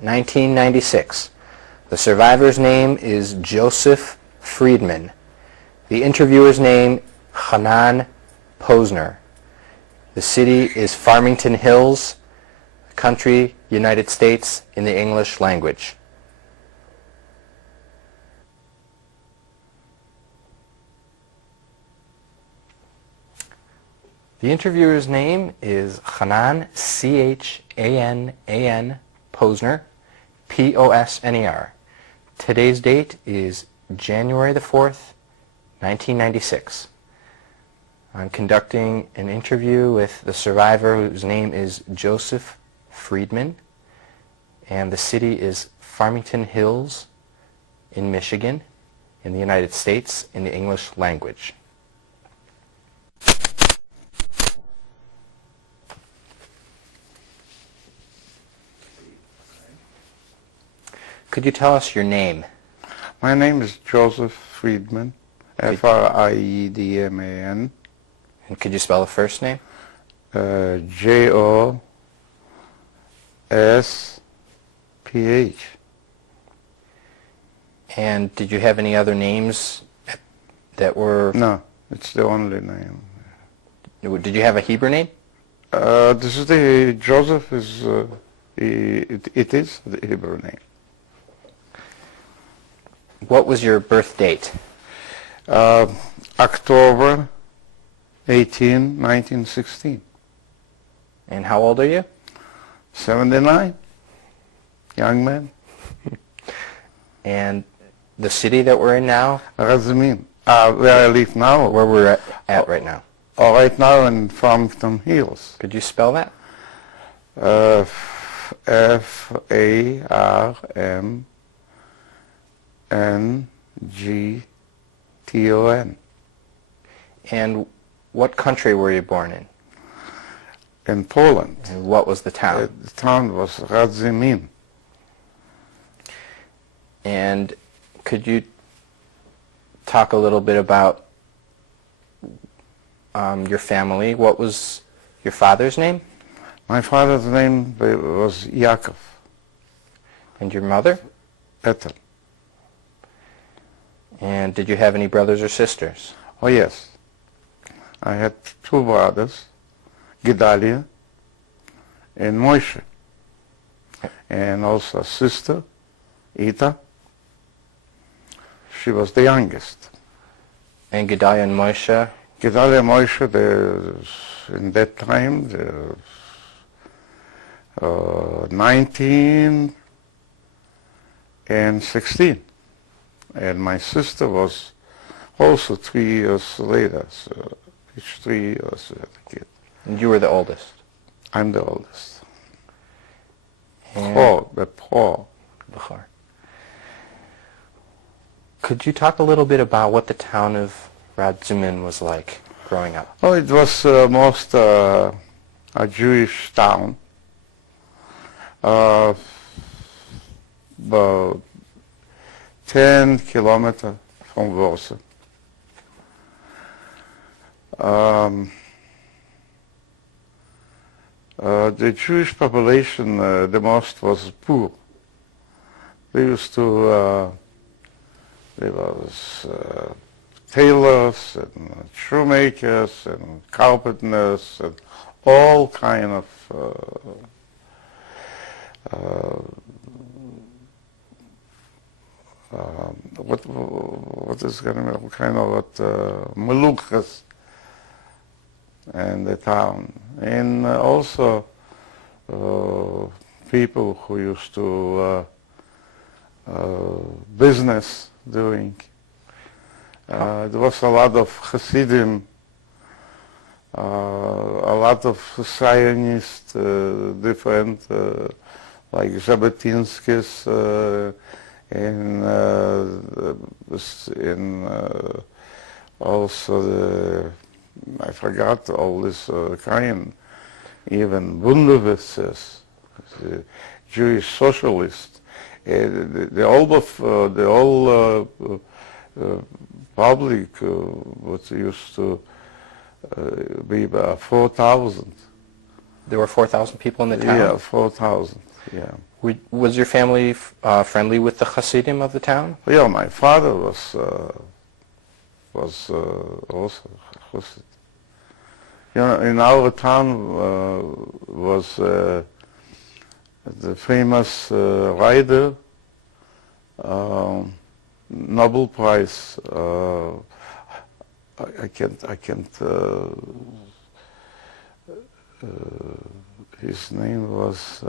1996. The survivor's name is Joseph Friedman. The interviewer's name, Hanan Posner. The city is Farmington Hills, country, United States, in the English language. The interviewer's name is Hanan, C-H-A-N-A-N, Posner, P-O-S-N-E-R. Today's date is January the 4th, 1996. I'm conducting an interview with the survivor whose name is Joseph Friedman, and the city is Farmington Hills in Michigan, in the United States, in the English language. Could you tell us your name? My name is Joseph Friedman, F-R-I-E-D-M-A-N. And could you spell the first name? J-O-S-P-H. And did you have any other names that were... No, it's the only name. Did you have a Hebrew name? This is the... Joseph is... it is the Hebrew name. What was your birth date? October 18, 1916. And how old are you? 79. Young man. And the city that we're in now? Razimin. Where I live now. Where we're at right now? Right now in Farmington Hills. Could you spell that? F-A-R-M-N-G-T-O-N. And what country were you born in? In Poland. And what was the town? The town was Razimin. And could you talk a little bit about your family? What was your father's name? My father's name was Yaakov. And your mother? Ethel. And did you have any brothers or sisters? Oh yes. I had two brothers, Gedalia and Moshe. And also a sister, Ita. She was the youngest. And Gedalia and Moshe? Gedalia and Moshe, in that time, 19 and 16. And my sister was also 3 years later, so each 3 years we had a kid. And you were the oldest? I'm the oldest. And Paul. Could you talk a little bit about what the town of Razimin was like growing up? Oh, it was most a Jewish town. About 10 kilometers from Warsaw. The Jewish population, the most was poor. They used to, there was tailors and shoemakers and carpenters and all kind of what is kind of meluchas in the town, and also people who used to business doing. There was a lot of Hasidim, a lot of Zionists, different, like Jabotinsky's, and also I forgot all this kind, even Bundewitzes, the Jewish socialists. The whole public was used to be about 4,000. There were 4,000 people in the town? Yeah, 4,000, yeah. Was your family friendly with the Hasidim of the town? Yeah, my father was also Chassid. You know, in our town was the famous writer, Nobel Prize. I can't. His name was.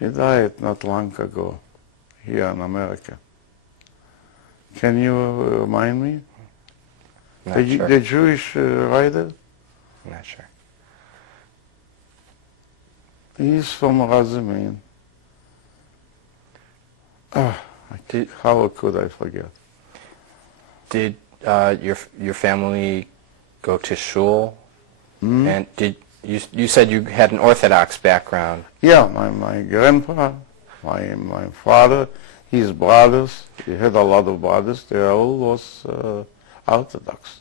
He died not long ago here in America. Can you remind me? Not sure. The Jewish writer? Not sure. He's from Razamin. How could I forget? Did your family go to shul? And did you said you had an Orthodox background? Yeah, my grandpa, my father, his brothers. He had a lot of brothers. They all was Orthodox.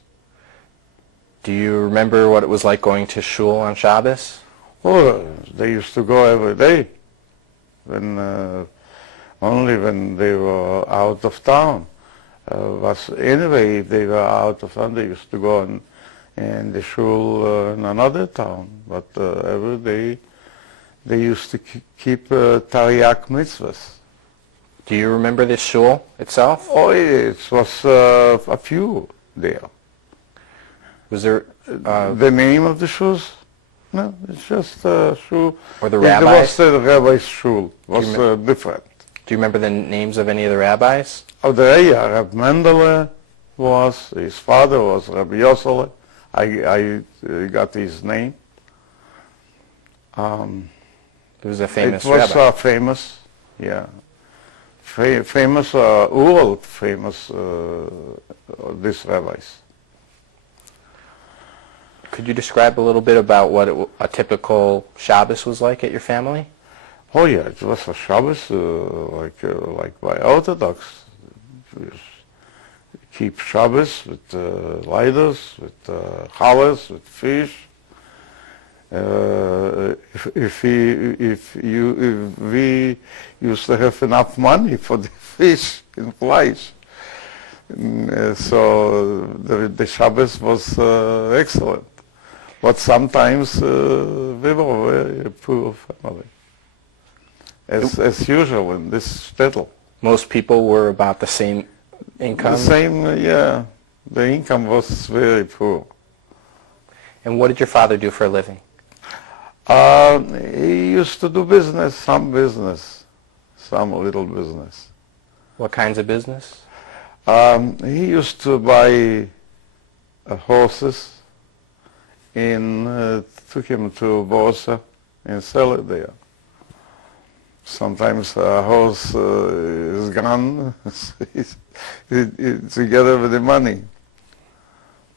Do you remember what it was like going to shul on Shabbos? Oh, they used to go every day. Only when they were out of town. Anyway, if they were out of town, they used to go in the shul in another town. But every day they used to keep Tariq mitzvahs. Do you remember this shul itself? Oh, it was a few there. Was there The name of the shuls? No, it's just shul. or the It rabbis? was the rabbi's shul. It was different. Do you remember the names of any of the rabbis? Oh, Reb Mendele was, his father was Rabbi Yosele. I got his name. It was a famous it was rabbi. famous, yeah. Famous, world famous, these rabbis. Could you describe a little bit about what a typical Shabbos was like at your family? Oh yeah, it was a Shabbos like by Orthodox. We keep Shabbos with lighters, with challah, with fish. If we used to have enough money for the fish and flies, so the Shabbos was excellent. But sometimes we were a very poor family. As usual in this shtetl. Most people were about the same income? The same, yeah. The income was very poor. And what did your father do for a living? He used to do business, some little business. What kinds of business? He used to buy horses and took him to Warsaw and sell it there. Sometimes a horse is gone together with the money.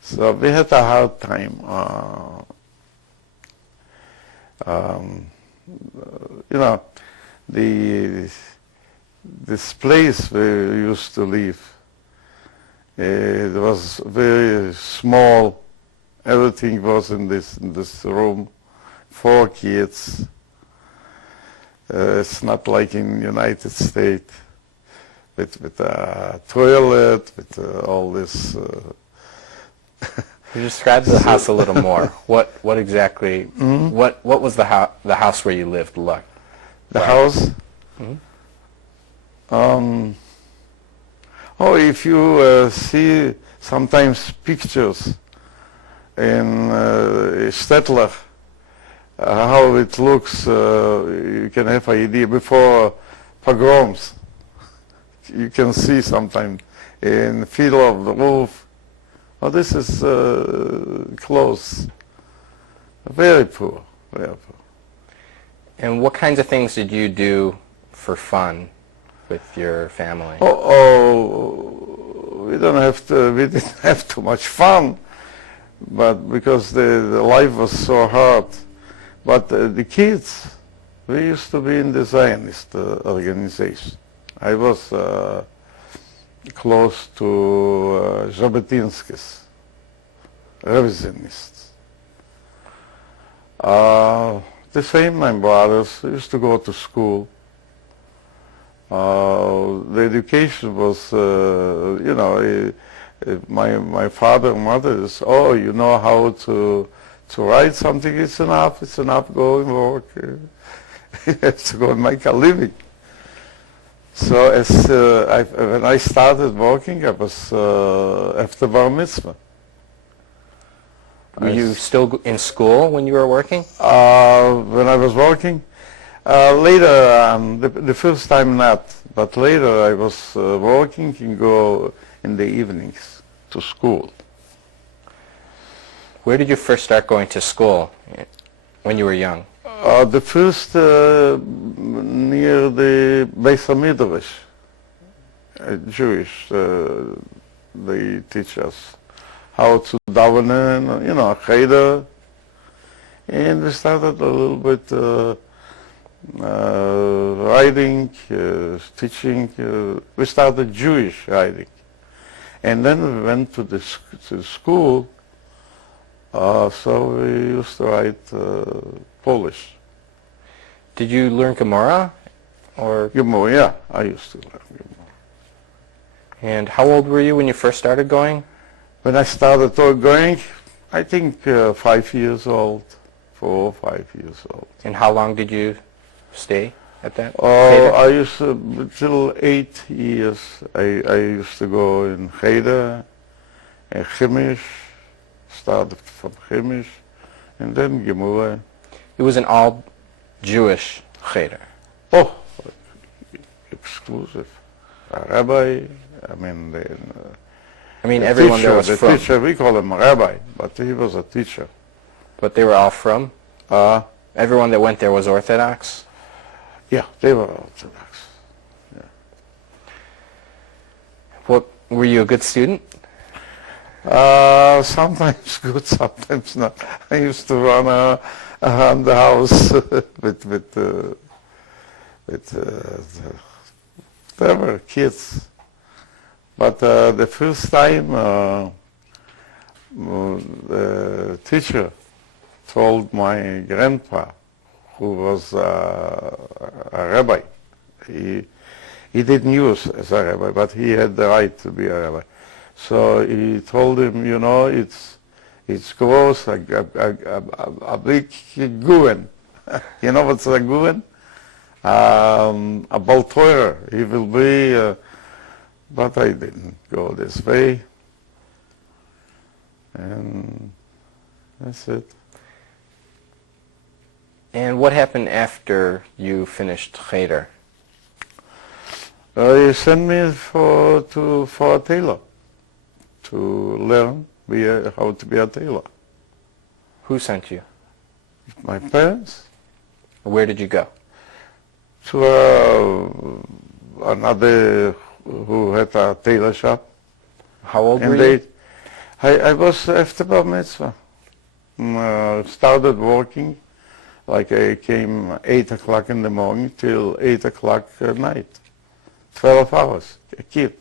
So we had a hard time. You know, this place where we used to live, it was very small. Everything was in this room. 4 kids. It's not like in United States with a toilet, with all this. Could you describe the house a little more? What exactly? What was the house where you lived like? The house. If you see sometimes pictures in Stettler, how it looks, you can have an idea before pogroms. You can see sometimes in the field of the roof. Oh, this is close. Very poor, very poor. And what kinds of things did you do for fun with your family? We didn't have too much fun, but because the life was so hard. But the kids, we used to be in the Zionist organization. I was close to Jabotinsky's, revisionists. The same, my brothers used to go to school. The education was, my father and mother is, oh, you know how to write something, it's enough, go and work. You have to go and make a living. So when I started working, I was after bar mitzvah. Were you still in school when you were working? When I was working? Later, the first time not, but later I was working and go in the evenings to school. Where did you first start going to school when you were young? The first near the Beis HaMidrash, Jewish, they teach us how to daven in, a cheder, and we started a little bit writing, teaching. We started Jewish writing, and then we went to the school. So we used to write Polish. Did you learn Gemara, or? Gemara, yeah, I used to learn Gemara. And how old were you when you first started going? When I started going, I think 5 years old, 4 or 5 years old. And how long did you stay at that? I used to, till 8 years, I used to go in cheder and Chimish, started from Chimish, and then Gemara. It was an all Jewish cheder. Oh, exclusive. A rabbi, everyone teacher, there was the from. teacher, we call him a rabbi, but he was a teacher. But they were all from? Everyone that went there was Orthodox? Yeah, they were Orthodox. Yeah. Were you a good student? Sometimes good, sometimes not. I used to run around the house there were kids. But the first time the teacher told my grandpa, who was a rabbi, he didn't use as a rabbi, but he had the right to be a rabbi. So he told him, it's gross, a big guen. You know what's a guen? A baltoyer. He will be, but I didn't go this way. And that's it. And what happened after you finished cheder? He sent me for a tailor, to learn how to be a tailor. Who sent you? My parents. Where did you go? To another who had a tailor shop. How old were you? I was after bar mitzvah. Started working, like I came 8 o'clock in the morning till 8 o'clock at night. 12 hours, a kid.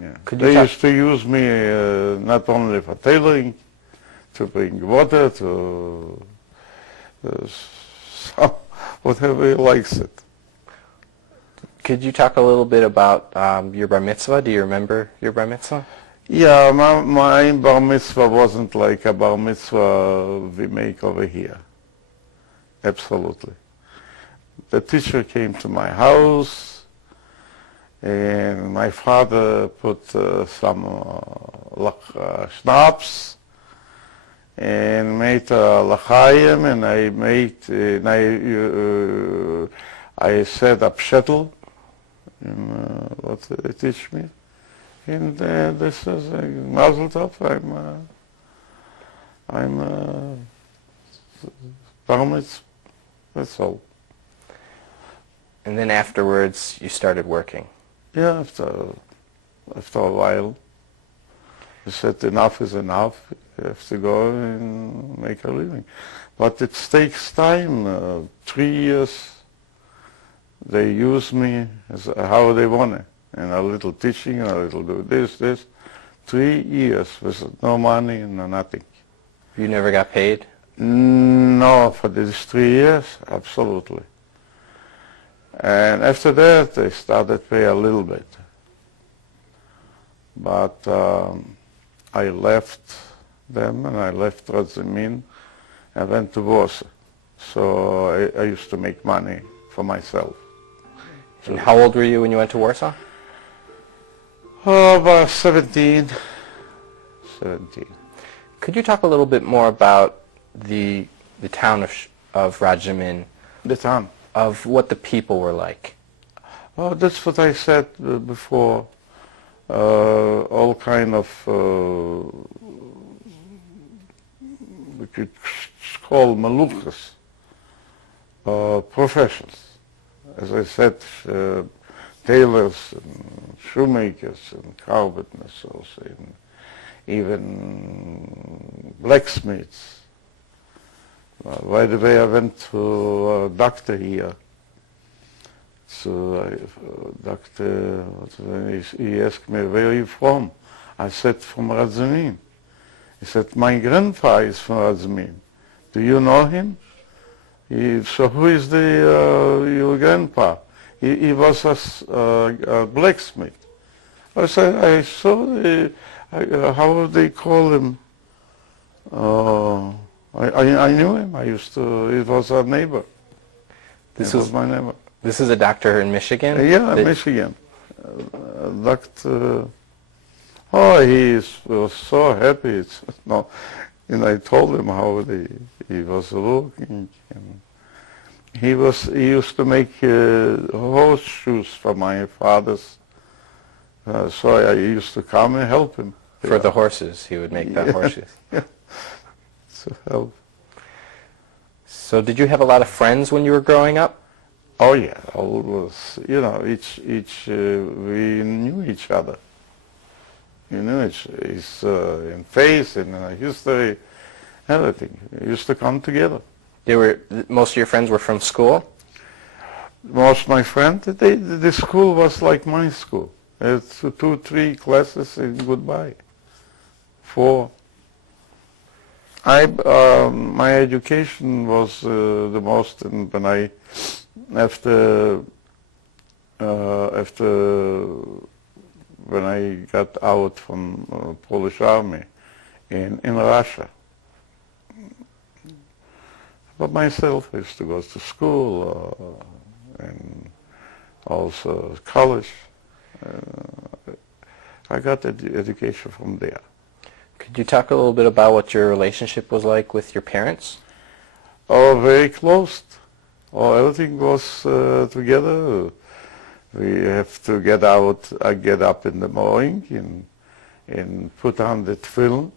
Yeah. They used to use me not only for tailoring, to bring water, to whatever he likes it. Could you talk a little bit about your bar mitzvah? Do you remember your bar mitzvah? Yeah, my bar mitzvah wasn't like a bar mitzvah we make over here. Absolutely. The teacher came to my house, and my father put some schnapps and made l'chaim, and I said a pshetel, what they teach me, and this is mazel tov. I'm bar mitzvah. That's all. And then afterwards, you started working. Yeah, after a while, I said enough is enough. You have to go and make a living. But it takes time. 3 years, they use me as how they want it. And a little teaching, a little do this. 3 years with no money and no nothing. You never got paid? No, for these 3 years, absolutely. And after that, they started pay a little bit. But I left them, and I left Radzimin, and went to Warsaw. So I used to make money for myself. And how old were you when you went to Warsaw? Oh, about 17. Could you talk a little bit more about the town of Radzimin, The town. of what the people were like? Oh, that's what I said before. All kind of, we could call maluchas, professions. As I said, tailors and shoemakers and carpenters also, and even blacksmiths. By the way, I went to a doctor here. So doctor, he asked me, where are you from? I said, from Radzimin. He said, my grandfather is from Radzimin. Do you know him? So who is your grandpa? He was a blacksmith. I said, I saw, how would they call him? I knew him. He was our neighbor. This was my neighbor. This is a doctor in Michigan? Yeah, Michigan. Doctor, he was so happy. And I told him how he was looking. And he used to make horseshoes for my father's. So I used to come and help him. For the horses, he would make the horseshoes. Yeah. So help. So did you have a lot of friends when you were growing up? Oh yeah, always. We knew each other. You knew it's in face, in history, everything. We used to come together. Most of your friends were from school? Most of my friends, the school was like my school. It's 2, 3 classes and goodbye. 4. My education was the most after when I got out from Polish army in Russia. But myself, I used to go to school and also college. I got education from there. Could you talk a little bit about what your relationship was like with your parents? Oh, very close. Oh, everything was together. We have to get out. I get up in the morning and put on the tefillin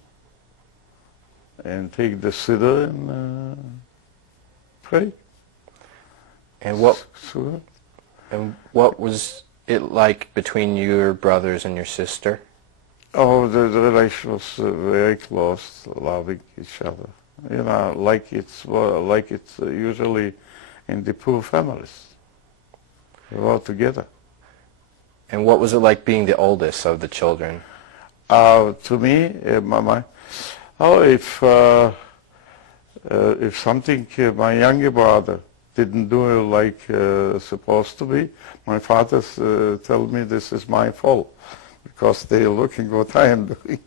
and take the siddur and pray. And what was it like between your brothers and your sister? Oh, the relation was very close, loving each other. Like it's usually in the poor families. We were all together. And what was it like being the oldest of the children? To me, if something my younger brother didn't do like supposed to be, my father tell me this is my fault because they're looking what I am doing.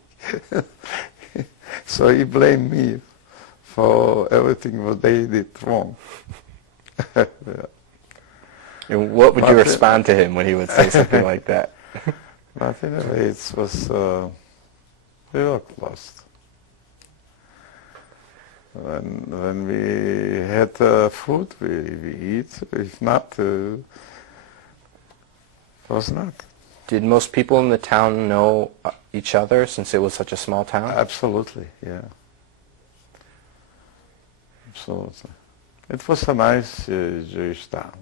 So he blamed me for everything what they did wrong. Yeah. And what would you respond to him when he would say something like that? But anyway, it was we were close. When we had food, we eat. If not, it was not. Did most people in the town know each other since it was such a small town? Absolutely, yeah. Absolutely. It was a nice Jewish town.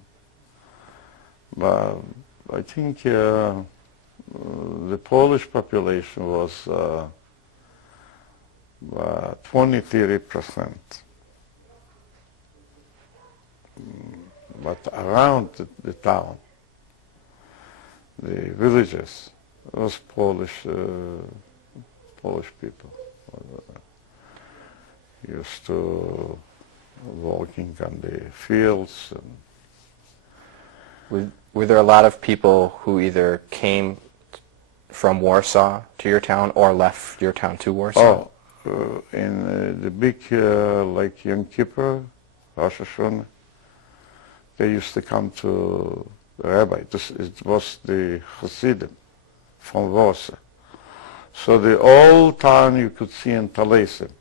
But I think the Polish population was 23%. But around the town, the villages, was Polish people. used to working on the fields. Were there a lot of people who either came from Warsaw to your town or left your town to Warsaw? In the big, like Yom Kippur, Rosh Hashanah, they used to come to the rabbi. It was the Hasidim from Warsaw. So the old town you could see in Taliesin.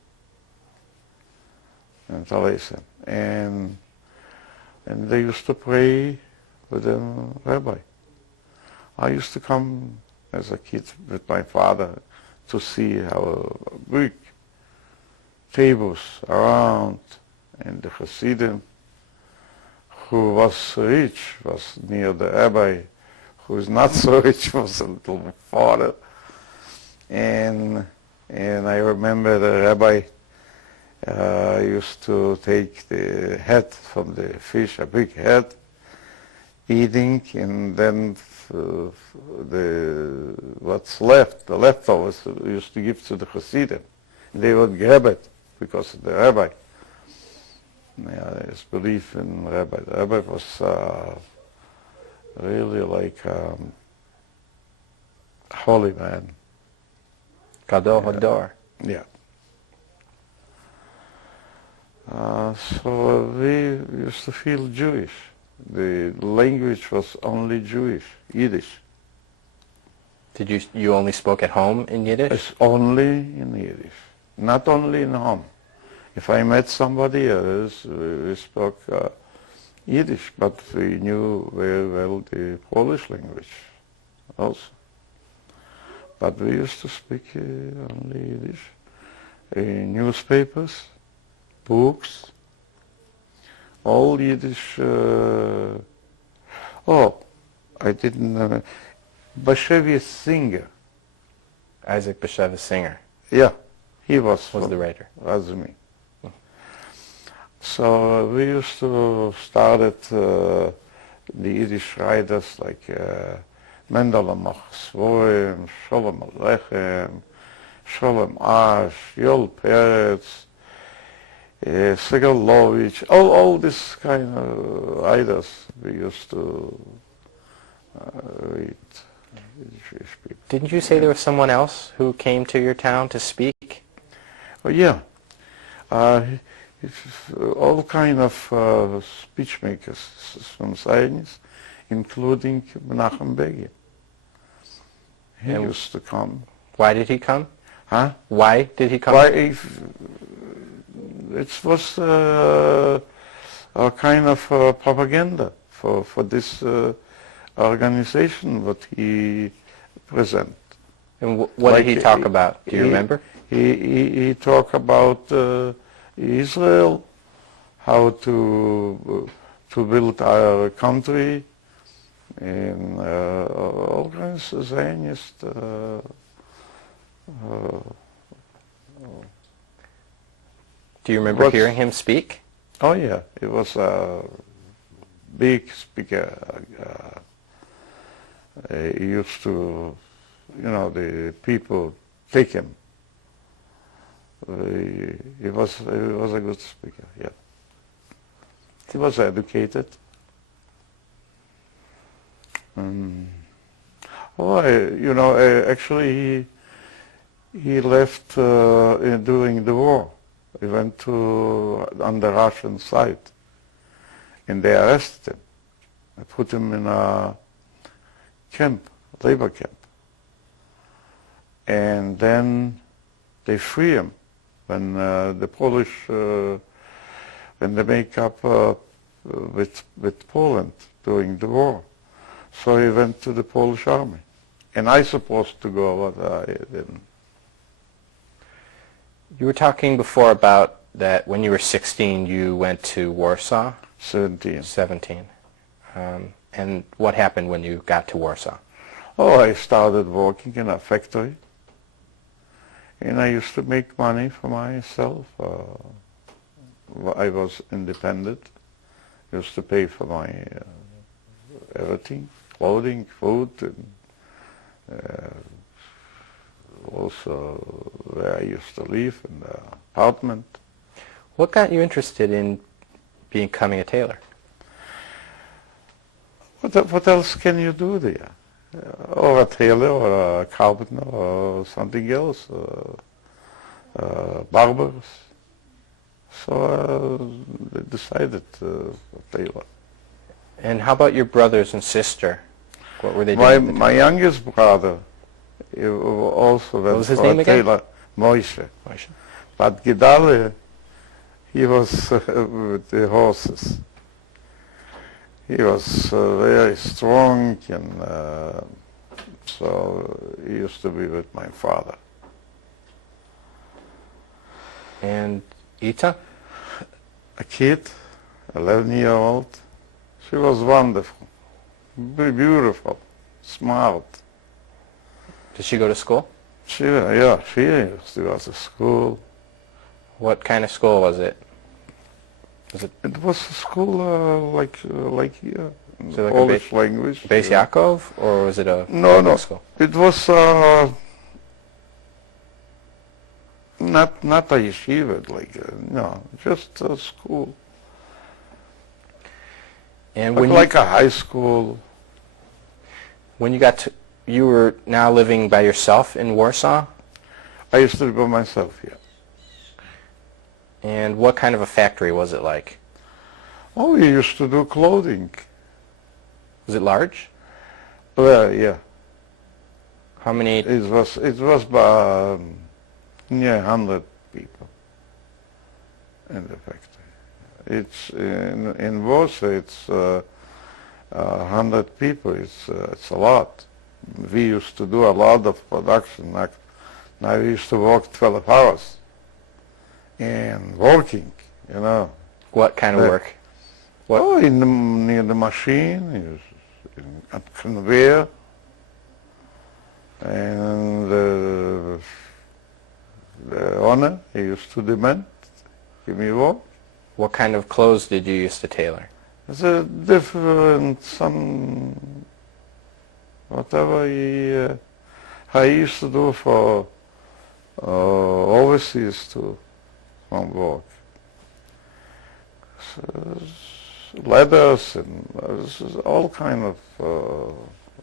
And they used to pray with the rabbi. I used to come as a kid with my father to see how big tables around, and the Hasidim, who was rich, was near the rabbi, who is not so rich, was a little bit farther. And I remember the rabbi used to take the head from the fish, a big head, eating, and then what's left, the leftovers, used to give to the Hasidim. They would grab it because of the rabbi. Yeah, his belief in rabbi. The rabbi was really like holy man. Gadol Hador. Yeah. So we used to feel Jewish. The language was only Jewish, Yiddish. Did you only spoke at home in Yiddish? It's only in Yiddish, not only in home. If I met somebody else, we spoke Yiddish, but we knew very well the Polish language also. But we used to speak only Yiddish. Newspapers, books, all Yiddish. I didn't. Bashevis singer. Isaac Bashevis Singer. Yeah, he was the writer. Was me. So we used to start the Yiddish writers like Mendele Machsvoim, Sholem Alechem, Sholem Ash, Yol Peretz, Segalovich, all this kind of writers we used to read. Jewish people. Didn't you say there was someone else who came to your town to speak? Oh yeah, all kind of speech makers from Zionists, including Menachem Begin. He used to come. Why did he come? Huh? Why did he come? It was a kind of propaganda for this organization what he present. And what did he talk about? Do you remember? He talked about Israel, how to build our country, and all kinds of Zionist. Do you remember hearing him speak? Oh yeah, he was a big speaker. He used to, the people take him. He was a good speaker. Yeah, he was educated. Actually, he left during the war. He went on the Russian side, and they arrested him. They put him in a camp, labor camp, and then they free him when the Polish, when they make up with Poland during the war. So he went to the Polish army, and I supposed to go, but I didn't. You were talking before about that when you were 16 you went to Warsaw? 17. 17. And what happened when you got to Warsaw? Oh, I started working in a factory, and I used to make money for myself. I was independent. Used to pay for my everything, clothing, food, and also where I used to live in the apartment. What got you interested in becoming a tailor? What else can you do there? Or a tailor, or a carpenter, or something else, barbers. So I decided a tailor. And how about your brothers and sister? What were they doing at the My time? youngest brother he also went was his for name a again? tailor, Moishe. Moishe. But Gedale, he was with the horses. He was very strong, and so he used to be with my father. And Ita? A kid, 11-year-old, she was wonderful, beautiful, smart. Did she go to school? She used to go to school. What kind of school was it? Was it It was a school like here, So like a Polish language. Beis Yaakov, or was it a No, local no. school? It was not a yeshiva, no, just a school, And like a high school. when you got to, you were now living by yourself in Warsaw, I used to live by myself here. and what kind of a factory was it like? Oh, we used to do clothing. Was it large? Well, yeah. How many? It was by near 100 people in the factory. It's in Warsaw. It's 100 people. It's a lot. We used to do a lot of production. Like now we used to work 12 hours and working. What kind of work? What? Oh, near the machine, at conveyor, and the owner, he used to demand, give me work. What kind of clothes did you use to tailor? It's a different, whatever I used to do for overseas to from work. So, leathers and all kind of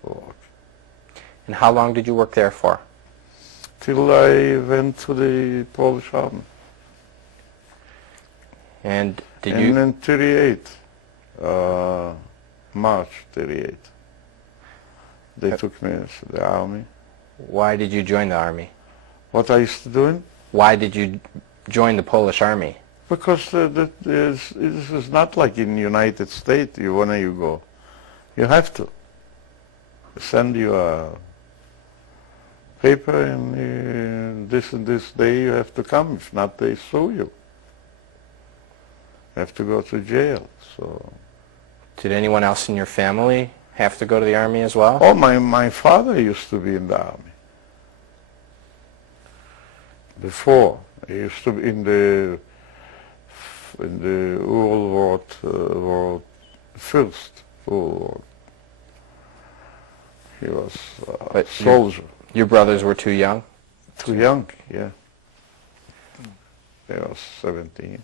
work. And how long did you work there for? Till I went to the Polish army. And did And you? in 38, March 38, they took me to the army. Why did you join the army? What I used to do? Why did you join the Polish army? Because this is not like in the United States, when you go. You have to. Send you a paper and this day you have to come. If not, they sue you. You have to go to jail. So. Did anyone else in your family have to go to the army as well? Oh, my father used to be in the army. Before. He used to be in the World War, First World War. He was a soldier. Your brothers were too young? Too young, yeah. They was 17.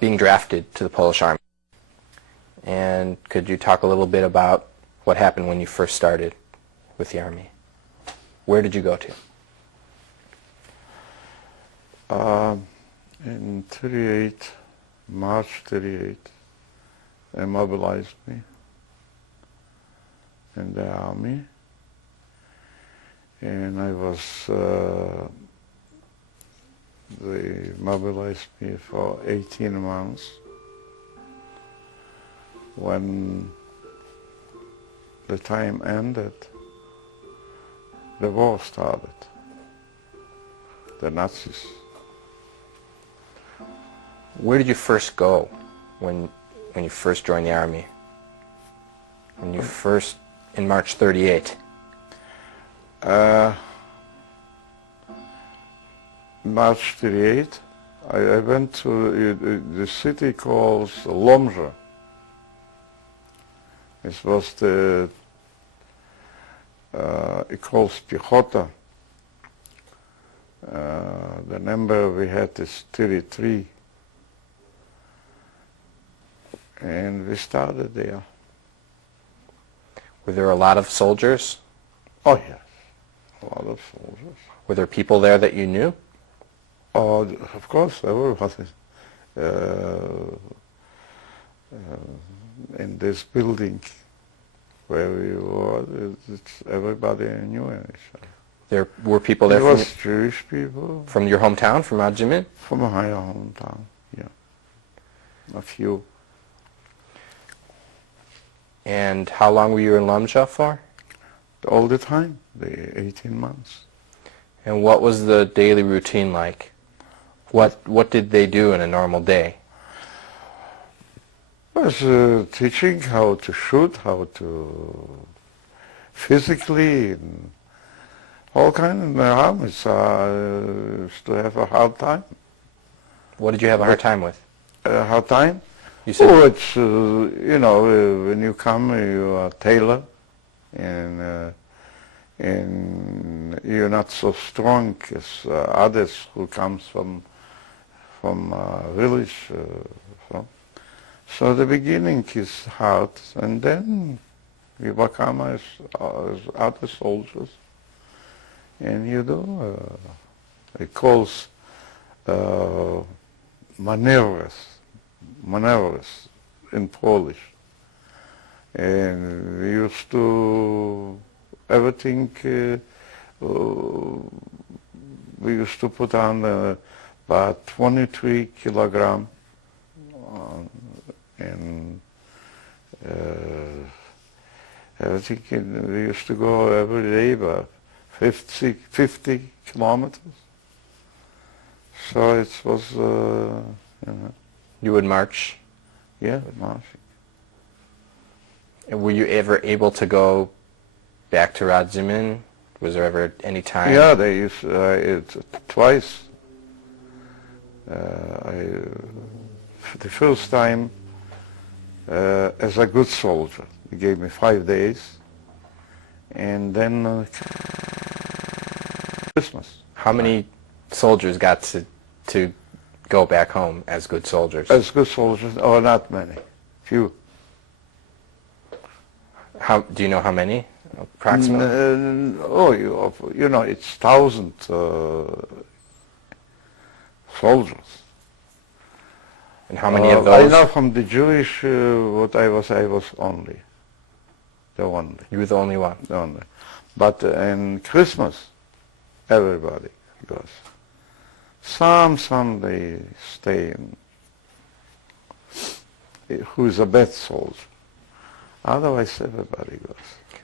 Being drafted to the Polish army. And could you talk a little bit about what happened when you first started with the army? Where did you go to? In 38, March 38, they mobilized me in the army, and I was, they mobilized me for 18 months. When the time ended, the war started. The Nazis. Where did you first go when you first joined the Army? When you first, in March 38? March 38, I went to the city called Lomža. It was it calls Piechota. The number we had is 33. And we started there. Were there a lot of soldiers? Oh yes, a lot of soldiers. Were there people there that you knew? Oh, of course, everybody. In this building where we were, everybody knew each other. There were people there There was Jewish people. from your hometown, from Adjimin? From a higher hometown, yeah. A few. And how long were you in Lomža for? All the time, the 18 months. And what was the daily routine like? What did they do in a normal day? Was teaching how to shoot, how to physically, and all kinds of armies used to have a hard time. What did you have a hard time with? Hard time? You said Oh, it's, you know, when you come, you are tailor, and you're not so strong as others who comes from village. So the beginning is hard, and then you become as other soldiers, and you do, it calls maneuvers in Polish. And we used to, everything, we used to put on about 23 kilogram, and everything, we used to go every day about 50 kilometers. So it was, you know. you would march. Yeah, marching. And were you ever able to go back to Radzimin? Was there ever any time? Yeah, they used twice. The first time as a good soldier, they gave me 5 days, and then Christmas. How many soldiers got to go back home as good soldiers? As good soldiers, oh, not many, few. How do you know how many approximately? Oh, you know, it's 1,000 soldiers. And how many of I those? know from the Jewish what I was only the only. You were the only one. The only. But in Christmas, everybody goes. Some they stay in, who is a bad soldier. Otherwise, everybody goes.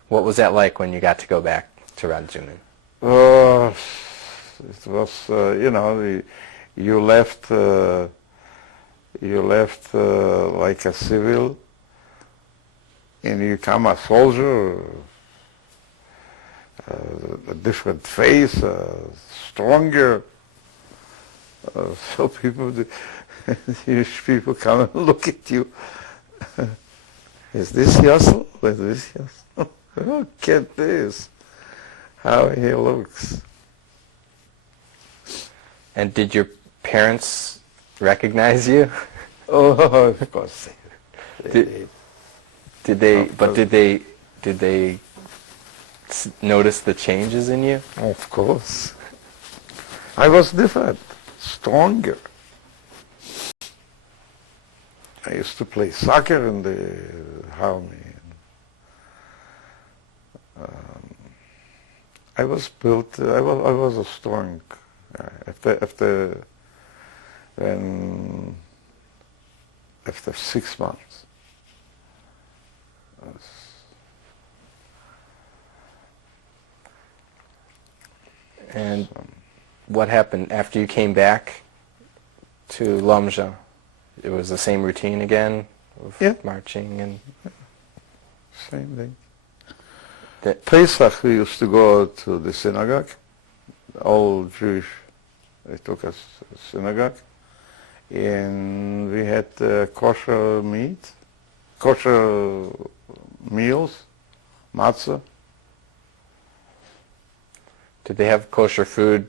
What was that like when you got to go back to Radzimin? It was, you know, you left like a civil, and you become a soldier, a different face, stronger. So people, Jewish people come and look at you. Is this Yossel? Is this Yossel? Look at this, how he looks. And did your parents recognize you? Oh, of course. Did they notice the changes in you? Of course. I was different, stronger. I used to play soccer in the army. I was built. I was a strong guy. After 6 months. And what happened after you came back to Lomža? It was the same routine again of Yeah. marching and Same thing. that. Pesach, we used to go to the synagogue. All Jewish, they took us to synagogue. And we had kosher meat, kosher meals, matzah. Did they have kosher food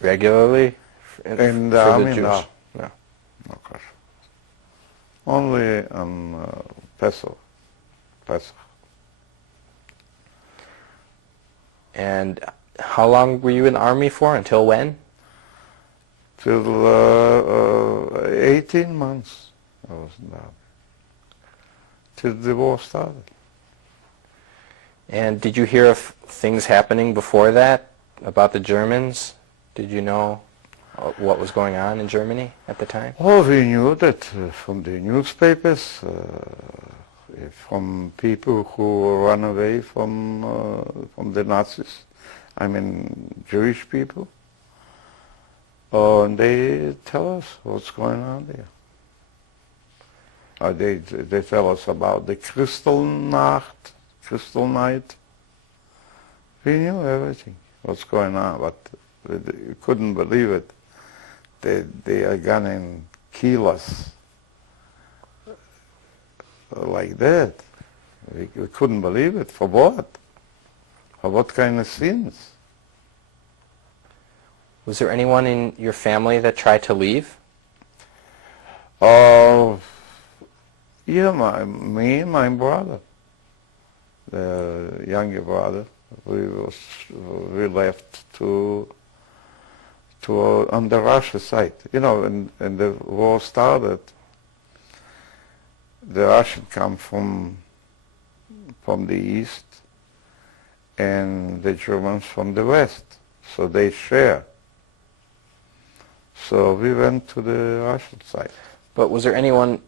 regularly? In the for army, Jewish? no. No. No kosher. Only on Pesach. And how long were you in the army for? Until when? Till 18 months I was in the army. Till the war started. And did you hear of things happening before that about the Germans? Did you know what was going on in Germany at the time? Oh, we knew that from the newspapers, from people who ran away from the Nazis. I mean, Jewish people. And they tell us what's going on there. They tell us about the Kristallnacht, Crystal Night. We knew everything, what's going on, but we couldn't believe it. They are gonna kill us like that. We couldn't believe it. For what? For what kind of sins? Was there anyone in your family that tried to leave? Oh, yeah, me and my brother, the younger brother, we left to on the Russia side. You know, when the war started, the Russians come from the east and the Germans from the west, so they share. So we went to the Russian side. But was there anyone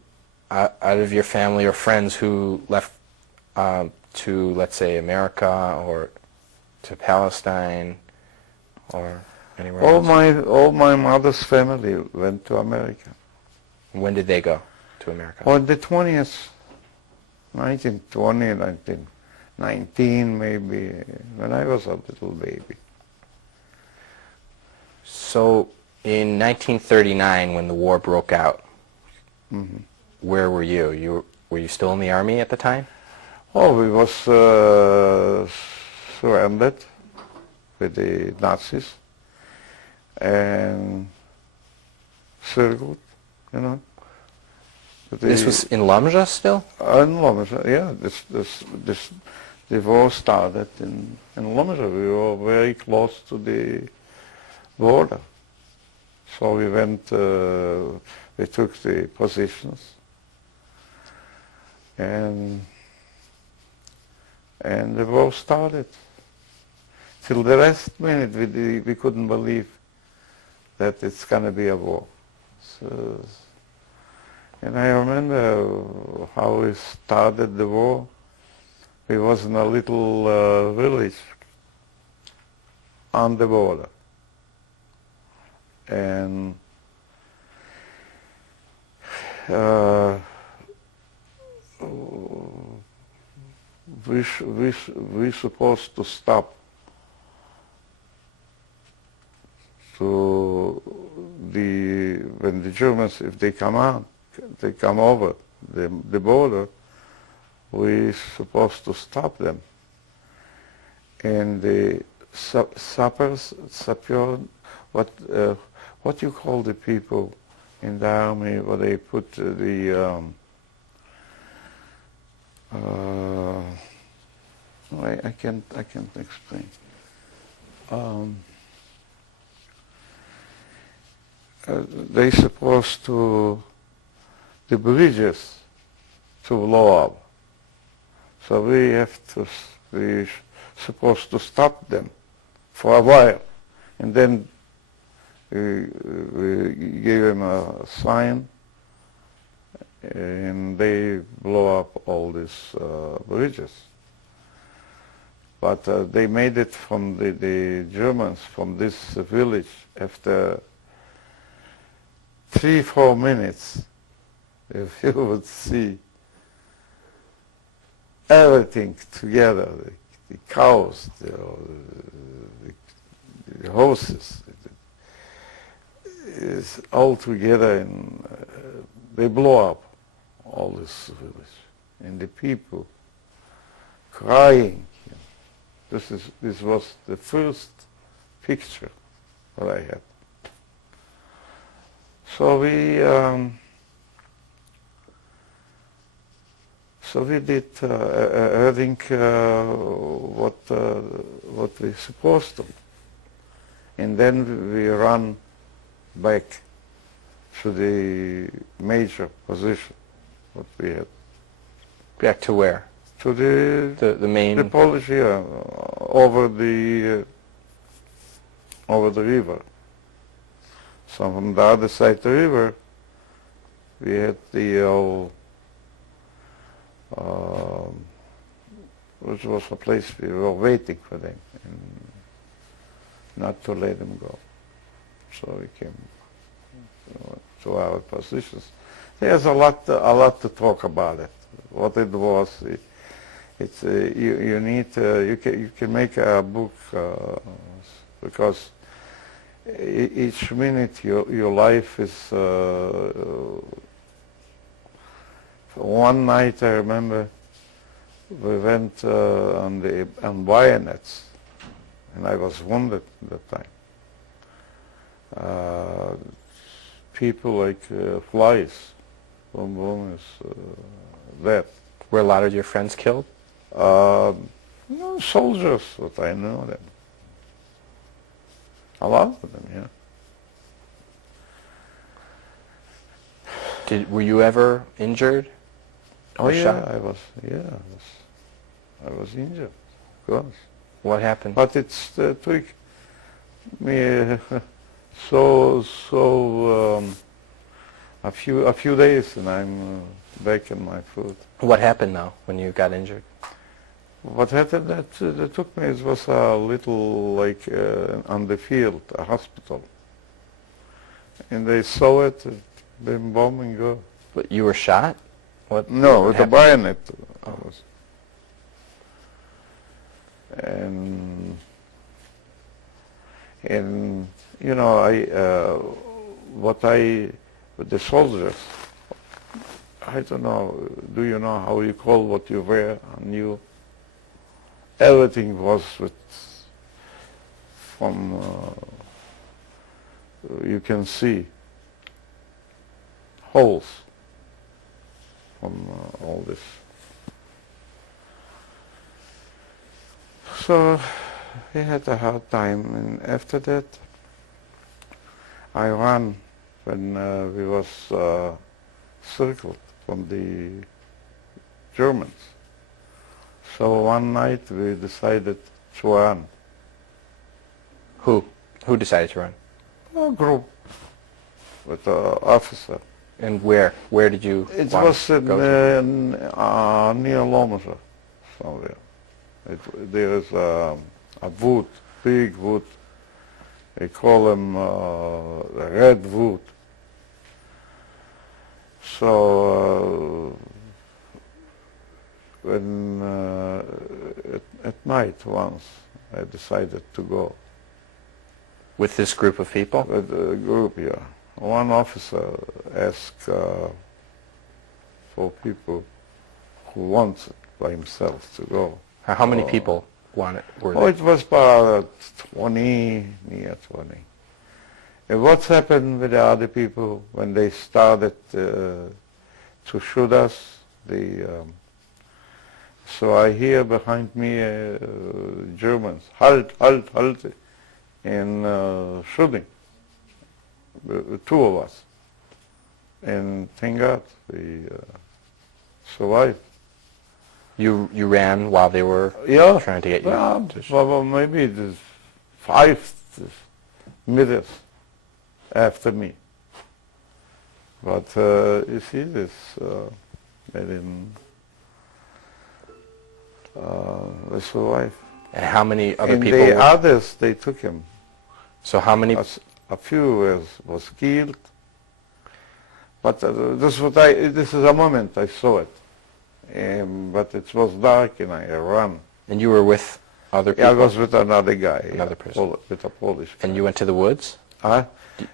out of your family or friends who left to, let's say, America or to Palestine or anywhere else? All my mother's family went to America. When did they go to America? On the 20th, 1920, 1919 maybe, when I was a little baby. So in 1939, when the war broke out, Mm-hmm. where were you? Were you still in the army at the time? Oh, we was surrounded with the Nazis and circled, you know. This was in Lomza still? In Lomza, yeah. The war started in Lomza. We were very close to the border. So we went, we took the positions, and the war started. Till the last minute, we couldn't believe that it's going to be a war. So, and I remember how we started the war. We was in a little village on the border. And we supposed to stop to when the Germans, if they come over the border, we supposed to stop them. And the sappers, what you call the people in the army where they put I can't explain. They supposed to the bridges to blow up. So we supposed to stop them for a while, and then we gave them a sign, and they blow up all these bridges. But they made it from the Germans from this village after 3-4 minutes. if you would see everything together, the cows, the horses, is all together, and they blow up all this village, and the people crying. This was the first picture that I had. So we did everything what we supposed to, and then we ran back to the major position what we had. Back to where? To The main... the Polish, yeah, over the river. So from the other side of the river, we had the which was a place we were waiting for them, and not to let them go. So we came to our positions. There's a lot to talk about it. What it was, it's you need you can make a book because each minute your life is. One night I remember we went on bayonets, and I was wounded at that time. People like flies, boom boom, is dead. Were a lot of your friends killed? No, soldiers, what I know them. A lot of them, yeah. Were you ever injured? Oh or yeah, shot? I was injured, of course. What happened? But it's took me so a few days, and I'm back in my foot. What happened now when you got injured? What happened that took me, it was a little like on the field, a hospital, and they saw it, been bombing go. But you were shot? What? No, what with a happened? bayonet. I Oh. was. And you know, with the soldiers, I don't know, do you know how you call what you wear on you? Everything was from, you can see holes from all this. So we had a hard time, and after that I ran when we was circled from the Germans. So one night we decided to run. Who decided to run? A group with an officer. And where? Where did you It want was to go to? near Lomza, somewhere. There is a wood, big wood. They call them red wood. So when at night once I decided to go. With this group of people? With a group, yeah. One officer asked for people who wanted by himself to go. How many people were Oh, there? it was about 20, near 20. And what's happened with the other people when they started to shoot us? So I hear behind me Germans, halt, halt, halt, and shooting. Two of us. And thank God we survived. You ran while they were Yeah, trying to get you well, to shoot? well, maybe there's 5 meters after me. But you see this, they didn't, they survived. And how many other And people the were... others, they took him. So how many... A few was killed. But this is a moment I saw it. But it was dark and I ran. And you were with other people? Yeah, I was with another guy. Another person. With a Polish guy. And you went to the woods? Huh?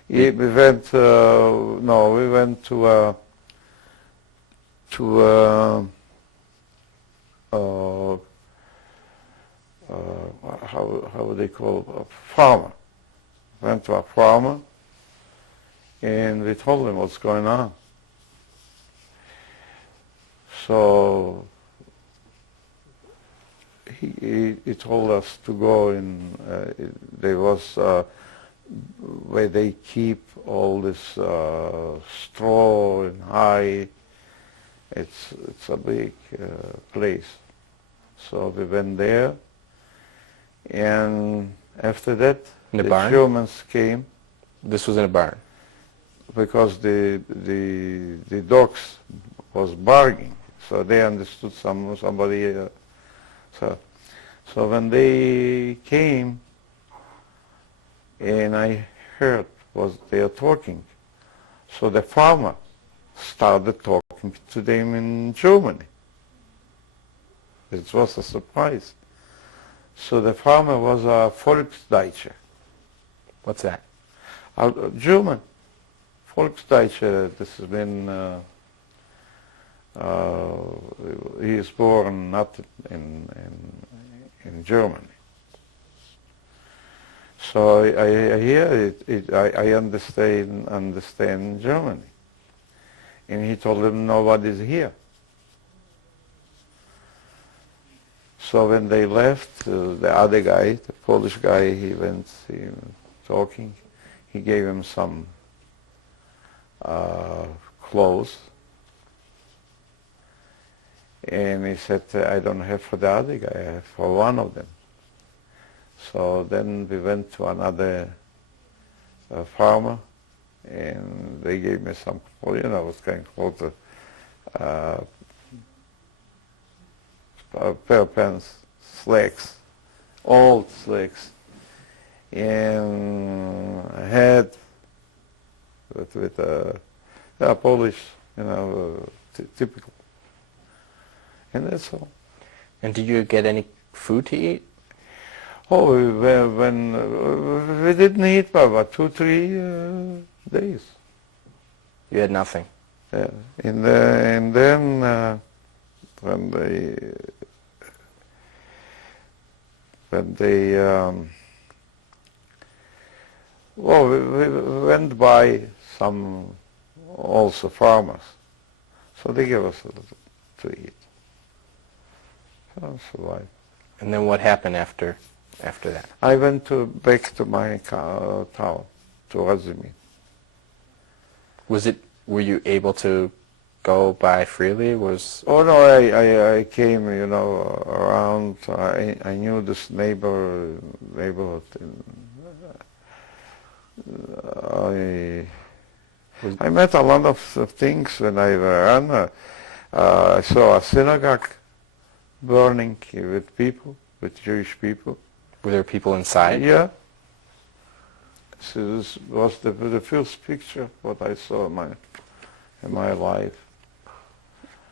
Yeah, we went, no, we went to how would they call a farmer. Went to a farmer and we told him what's going on. So he told us to go in, there was where they keep all this straw and hay. It's a big place. So we went there, and after that, In a the barn? Germans came This was in a barn. because the dogs was barking. So they understood somebody. So when they came, and I heard was they are talking, so the farmer started talking to them in Germany. It was a surprise. So the farmer was a Volksdeutscher, What's that? a German. Volksdeutscher, this has been, he is born not in Germany. So I hear it, I understand Germany. And he told them nobody's here. So when they left, the other guy, the Polish guy, he went talking. He gave him some clothes. And he said, I don't have for the other guy, I have for one of them. So then we went to another farmer, and they gave me some, you know, what's kind of called a pair of pants, slacks, old slacks, and a hat with a Polish, you know, typical. And that's all. And did you get any food to eat? Oh, we didn't eat for about 2-3 days. You had nothing. Yeah. And then when they well, we went by some also farmers, so they gave us a little to eat. So I survived. And then what happened after that? I went back to my town, to Razumit. Were you able to go by freely? Oh no, I came, you know, around. I knew this neighborhood. I met a lot of things when I ran. I saw a synagogue burning with people, with Jewish people. Were there people inside? Yeah. So this was the first picture what I saw in my life.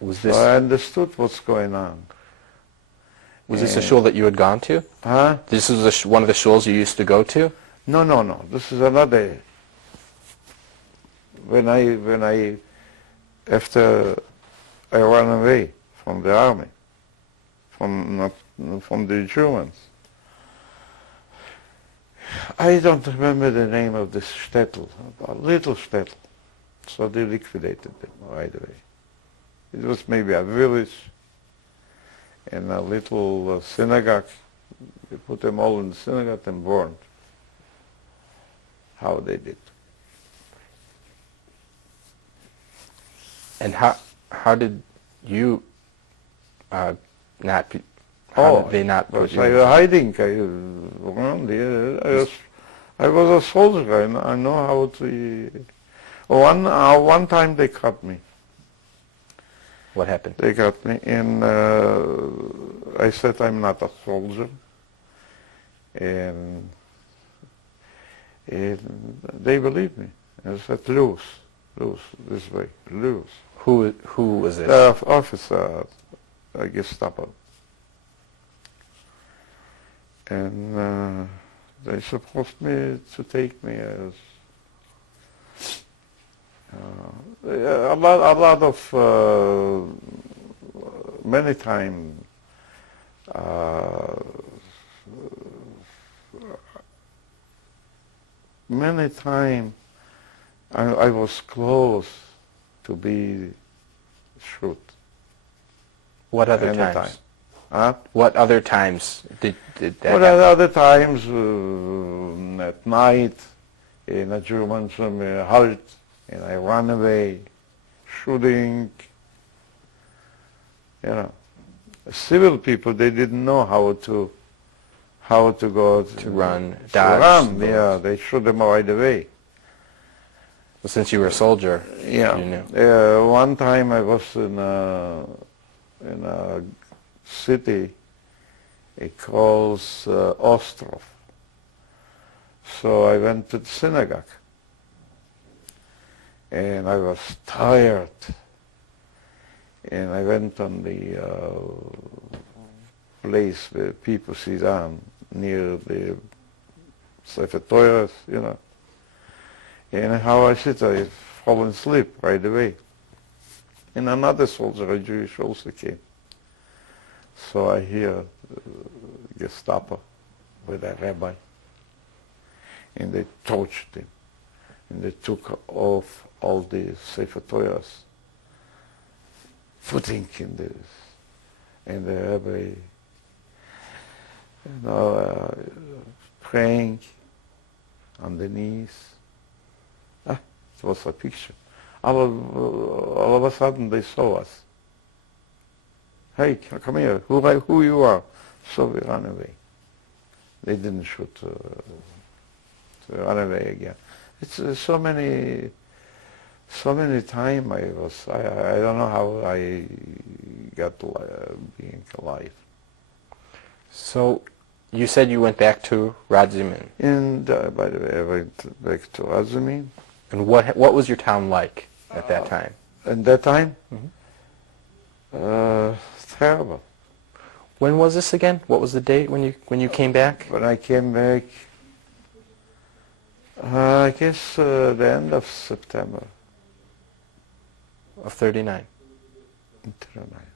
Was So this I understood what's going on. was this a shul that you had gone to? Huh? This was one of the shuls you used to go to? No. This is another. When I after I ran away from the army, from the Germans. I don't remember the name of this shtetl, a little shtetl. So they liquidated them right away. It was maybe a village and a little synagogue. They put them all in the synagogue and burned. How they did. And how did you not be? How did they not put because you I in? was hiding. I was a soldier. I know how to. One time they cut me. What happened? They got me, and I said I'm not a soldier, and they believed me. I said, loose, loose, this way, loose. Who was this? The officer, a Gestapo. And they supposed me to take me as a lot of many times I was close to be shot. What other Anytime. times? Huh? What other times did that But happen? at other times, at night, in a German halt, and I run away, shooting. You know, civil people, they didn't know how to go To run, to dodge. run. Yeah, they shoot them right away. Well, since you were a soldier, Yeah. you knew. One time I was in a city. It calls Ostrov. So I went to the synagogue, and I was tired. And I went on the place where people sit down near the Sefer Torah, you know. And how I sit, I fall asleep right away. And another soldier, a Jewish, also came. So I hear Gestapo with a rabbi, and they tortured him, and they took off all the Sefer Torahs, putting in this, and the rabbi, praying on the knees. It was a picture. All of a sudden they saw us. Hey, come here, who you are? So we ran away. They didn't shoot, to run away again. It's so many time I don't know how I got being alive. So you said you went back to Radzimin. And by the way, I went back to Radzimin. And what was your town like at that time? At that time, Mhm. Terrible. When was this again? What was the date when you came back? When I came back, I guess the end of September. Of 39. 39.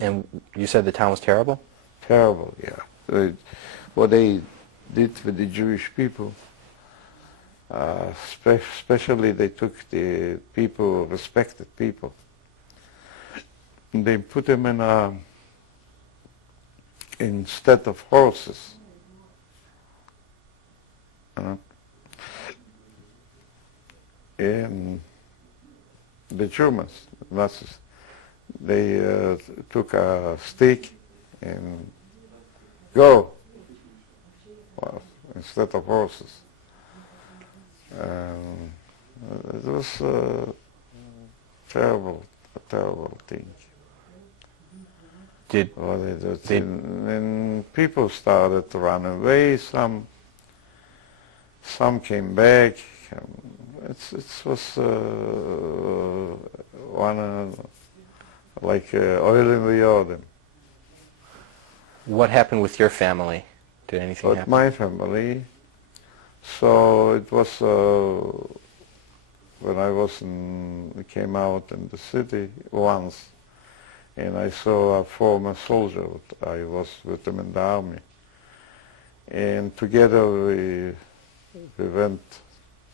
And you said the town was terrible? Terrible, yeah. What they did with the Jewish people, especially they took the people, respected people, and they put them in instead of horses. And the Germans, Nazis, they took a stick and go, well, instead of horses. It was a terrible thing. What they did. And people started to run away. Some came back. It was one like oil in the Jordan. What happened with your family? Did anything But happen? my family, so it was when I came out in the city once, and I saw a former soldier. I was with him in the army, and together we went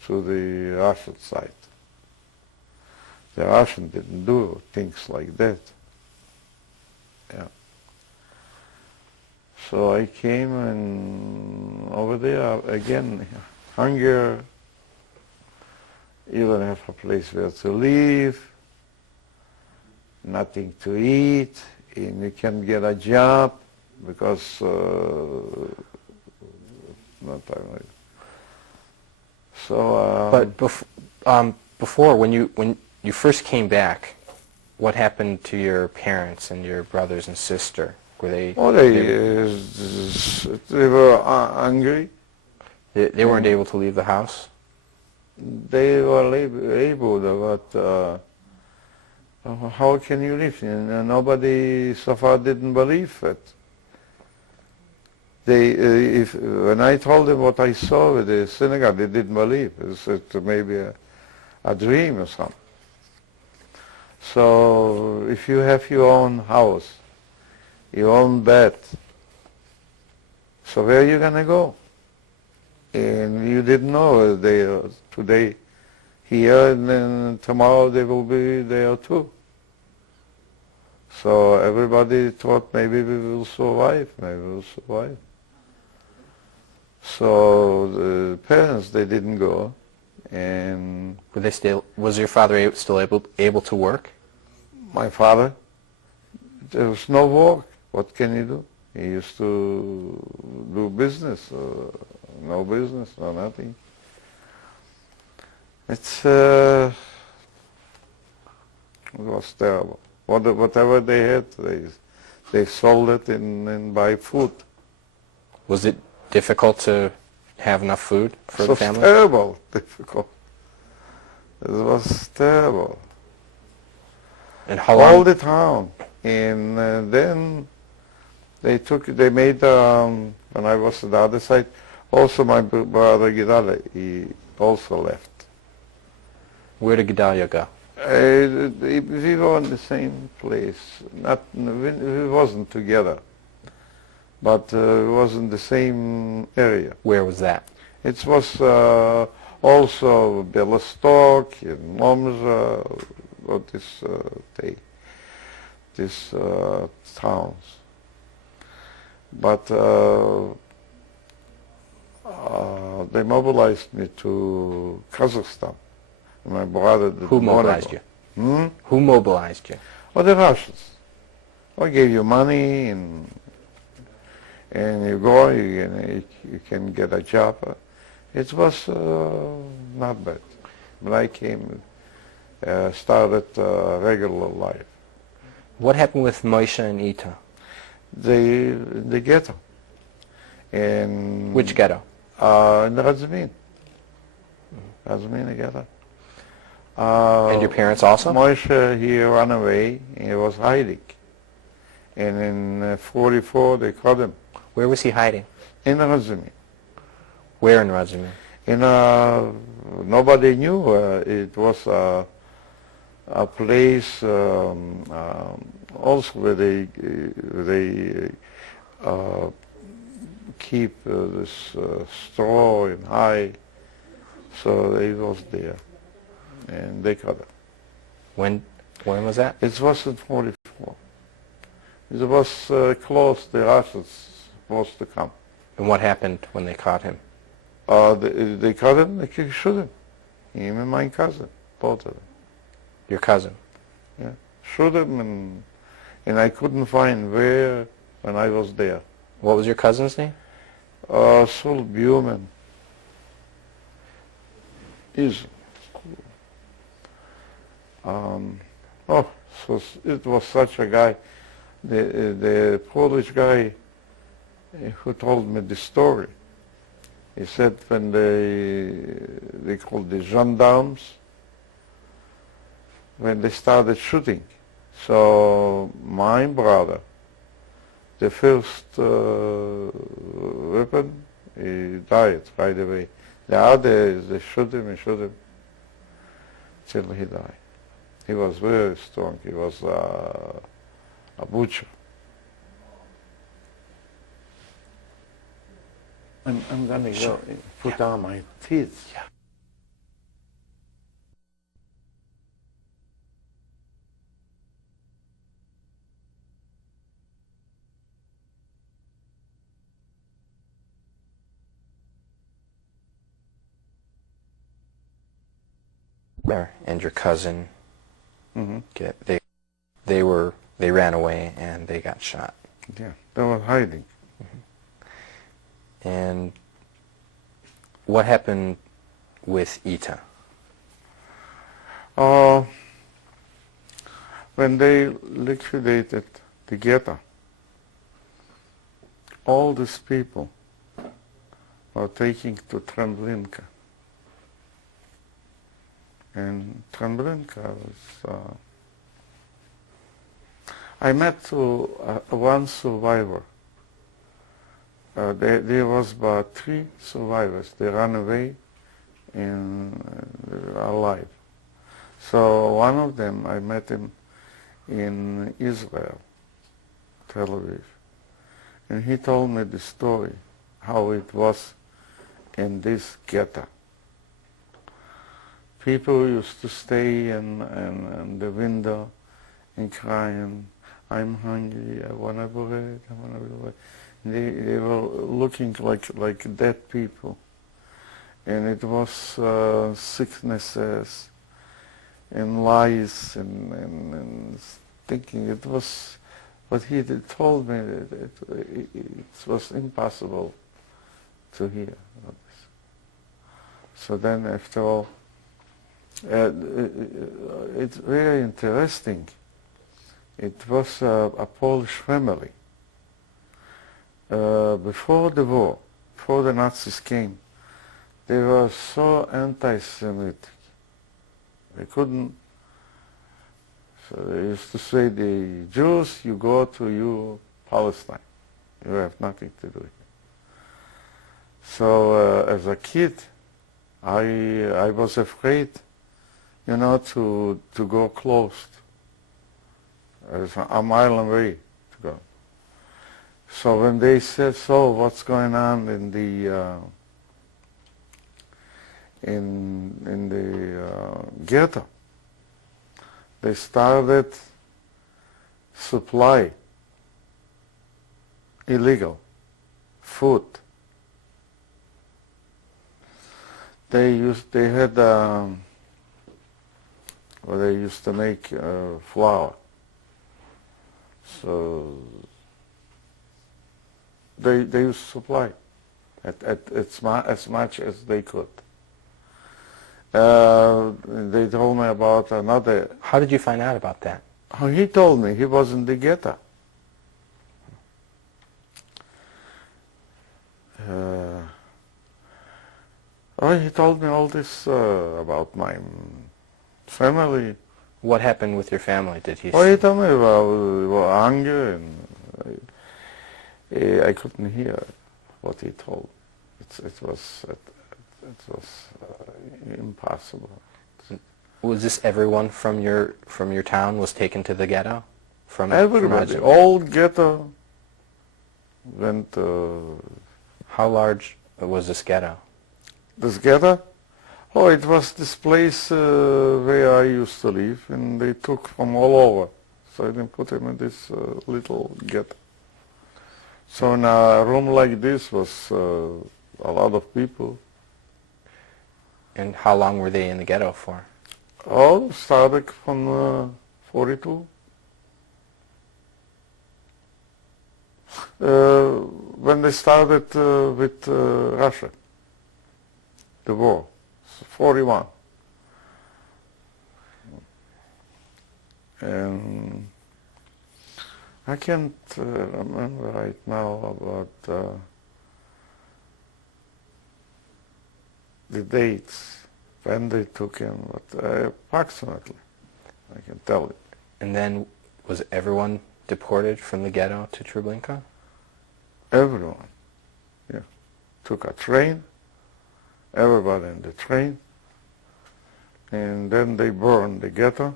to the Russian side. The Russian didn't do things like that. Yeah. So I came and over there again, hunger, you don't have a place where to live, nothing to eat, and you can't get a job because not like. So. But before, when you first came back, what happened to your parents and your brothers and sister? Were they? Oh, they were angry. They weren't able to leave the house. they were able, but how can you live? And nobody so far didn't believe it. When I told them what I saw with the synagogue, they didn't believe. They said maybe a dream or something. So if you have your own house, your own bed, so where are you going to go? And you didn't know they are today here and then tomorrow they will be there too. So everybody thought maybe we will survive, maybe we will survive. So the parents, they didn't go. And Were they still? Was your father still able to work? my father, there was no work. What can he do? He used to do business, no business, no nothing. It was terrible. Whatever they had, they sold it and buy food. Was it difficult to have enough food for the family? It was terrible, difficult. It was terrible. And how long? All the time. And then they made, when I was on the other side, also my brother Gidale, he also left. Where did Gedalia go? We were in the same place. We wasn't together, but we was in the same area. Where was that? It was also Bialystok and Momza, or these towns. But they mobilized me to Kazakhstan. My brother didn't Who want to mobilized go. you? Who mobilized you? Oh, the Russians. I gave you money and you go, you can get a job. It was not bad. But I came, started regular life. What happened with Moshe and Ita? The ghetto. And Which ghetto? in the Razmin. Razmin ghetto. And your parents also? Moshe, he ran away. He was hiding. And in 44, they caught him. Where was he hiding? In Razmin. Where in Razumim? Nobody knew. It was a place also where they keep this straw and hay. So they was there, and they caught it. When was that? It was in 44. It was close. The Russians supposed to come. And what happened when they caught him? They caught him. They could shoot him. Him and my cousin, both of them. Your cousin? Yeah, shoot him, and I couldn't find where when I was there. What was your cousin's name? Sul Buman. Is. So it was such a guy, the Polish guy who told me the story. He said when they called the gendarmes, when they started shooting. So my brother, the first weapon, he died right away. The others, they shoot him till he died. He was very strong. He was a butcher. I'm gonna go put on my teeth. Yeah. And your cousin, Mm-hmm. they ran away and they got shot. Yeah, they were hiding. And what happened with Ita? When they liquidated the ghetto, all these people were taken to Tremblinka. in Treblinka. I met one survivor. There was about 3 survivors. They ran away alive. So one of them, I met him in Israel, Tel Aviv. And he told me the story, how it was in this ghetto. People used to stay in the window and crying, I'm hungry, I want to bread, I want to bread. They were looking like dead people. And it was sicknesses and lies and thinking. It was what he told me. It was impossible to hear. So then, after all, it's very interesting. It was a Polish family. Before the war, before the Nazis came, they were so anti-Semitic. They couldn't. So they used to say, the Jews, you go to Palestine. You have nothing to do here. So as a kid, I was afraid, to go close. It's a mile away to go. So when they said, so what's going on in the ghetto, they started supply illegal food. They used to make flour. So they used to supply as much as they could. They told me about another. How did you find out about that? Oh, he told me he was in the ghetto. He told me all this about my family. What happened with your family? Did he? He told me about anger, and I couldn't hear what he told. It was impossible. Was this everyone from your town was taken to the ghetto? Everybody, all ghetto went. How large was this ghetto? This ghetto? Oh, it was this place where I used to live, and they took from all over. So they put him in this little ghetto. So in a room like this was a lot of people. And how long were they in the ghetto for? Oh, started from 42. When they started with Russia, the war, 41. And I can't remember right now about the dates when they took him, but approximately, I can tell you. And then was everyone deported from the ghetto to Treblinka? Everyone, yeah. Took a train, everybody in the train, and then they burned the ghetto.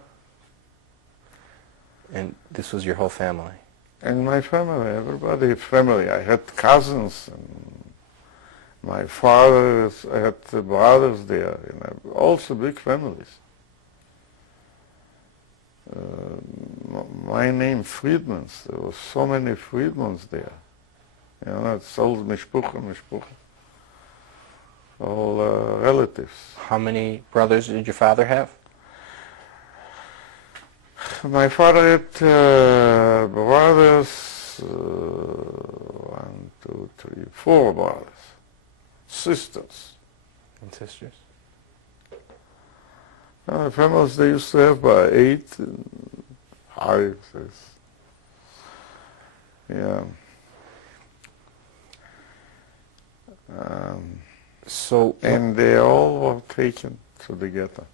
And this was your whole family? And my family, everybody, family. I had cousins, and my father had brothers there, also big families. My name, Friedman, there were so many Friedmans there. It's all mishpucha, all relatives. How many brothers did your father have? My father had brothers, 1, 2, 3, 4 brothers. Sisters. And sisters? Families, they used to have by 8 and 5, 6. Yeah. So. And they all were taken to the ghetto.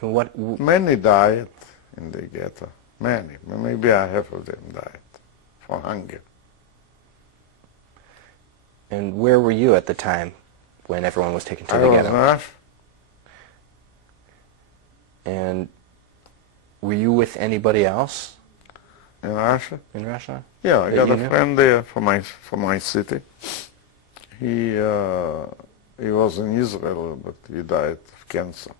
And what, Many died in the ghetto. Many. Maybe half of them died for hunger. and where were you at the time when everyone was taken to I the was ghetto? in Russia. And were you with anybody else In Russia? in Russia? Yeah, I that got you a knew? friend there from my city. He was in Israel, but he died of cancer.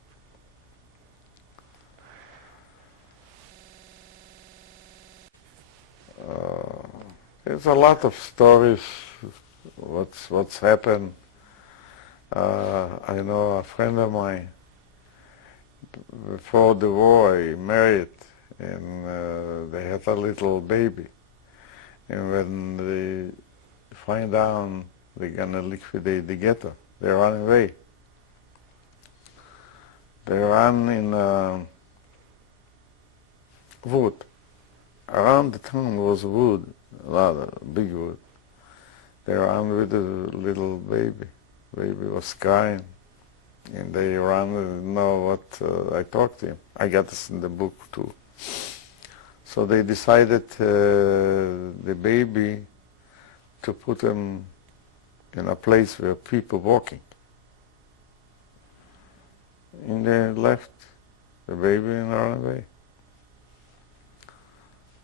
There's a lot of stories. What's happened? I know a friend of mine. Before the war, he married, and they had a little baby. And when they find out they're gonna liquidate the ghetto, they run away. They run in wood. Around the town was wood, a lot of big wood. They ran with the little baby. Baby was crying, and they ran and know what I talked to him. I got this in the book too. So they decided the baby to put him in a place where people walking. And they left the baby and ran away.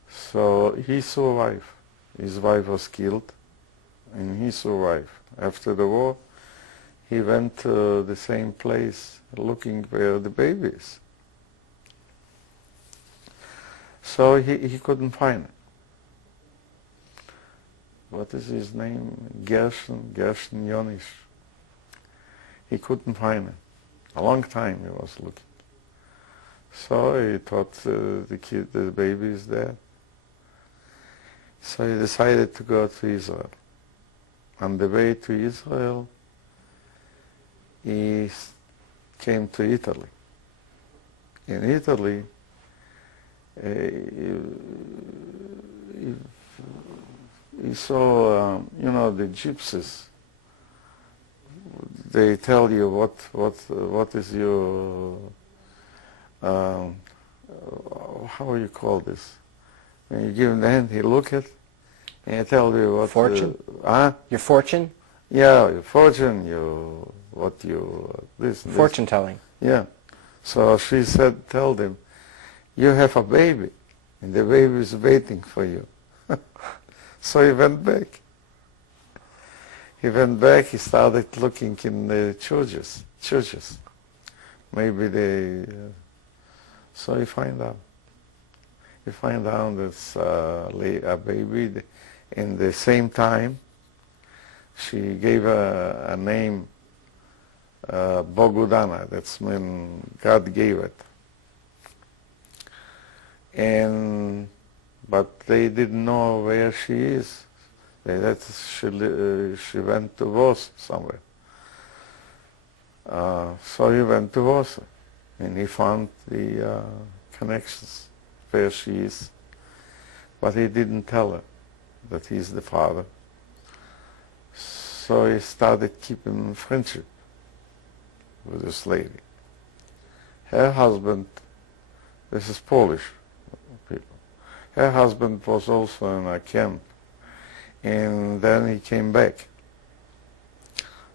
So he survived. His wife was killed, and he survived. After the war, he went to the same place looking where the baby is. So he couldn't find it. What is his name? Gershon Yonish. He couldn't find it. A long time he was looking. So he thought the baby is dead. So he decided to go to Israel. On the way to Israel, he came to Italy. In Italy, he saw, the gypsies. They tell you what is your, how you call this? When you give him the hand, he look at, and he tell you what. Fortune? Your fortune? Yeah, your fortune, this. Fortune telling. Yeah. So she said, tell them, you have a baby, and the baby is waiting for you. So he went back. He started looking in the churches. Maybe so he find out. He find out there's a baby. In the same time, she gave a name, Bogudana. That's when God gave it. But they didn't know where she is. She went to Warsaw somewhere. So he went to Warsaw, and he found the connections where she is. But he didn't tell her that he's the father. So he started keeping friendship with this lady. Her husband, this is Polish people, her husband was also in a camp, and then he came back.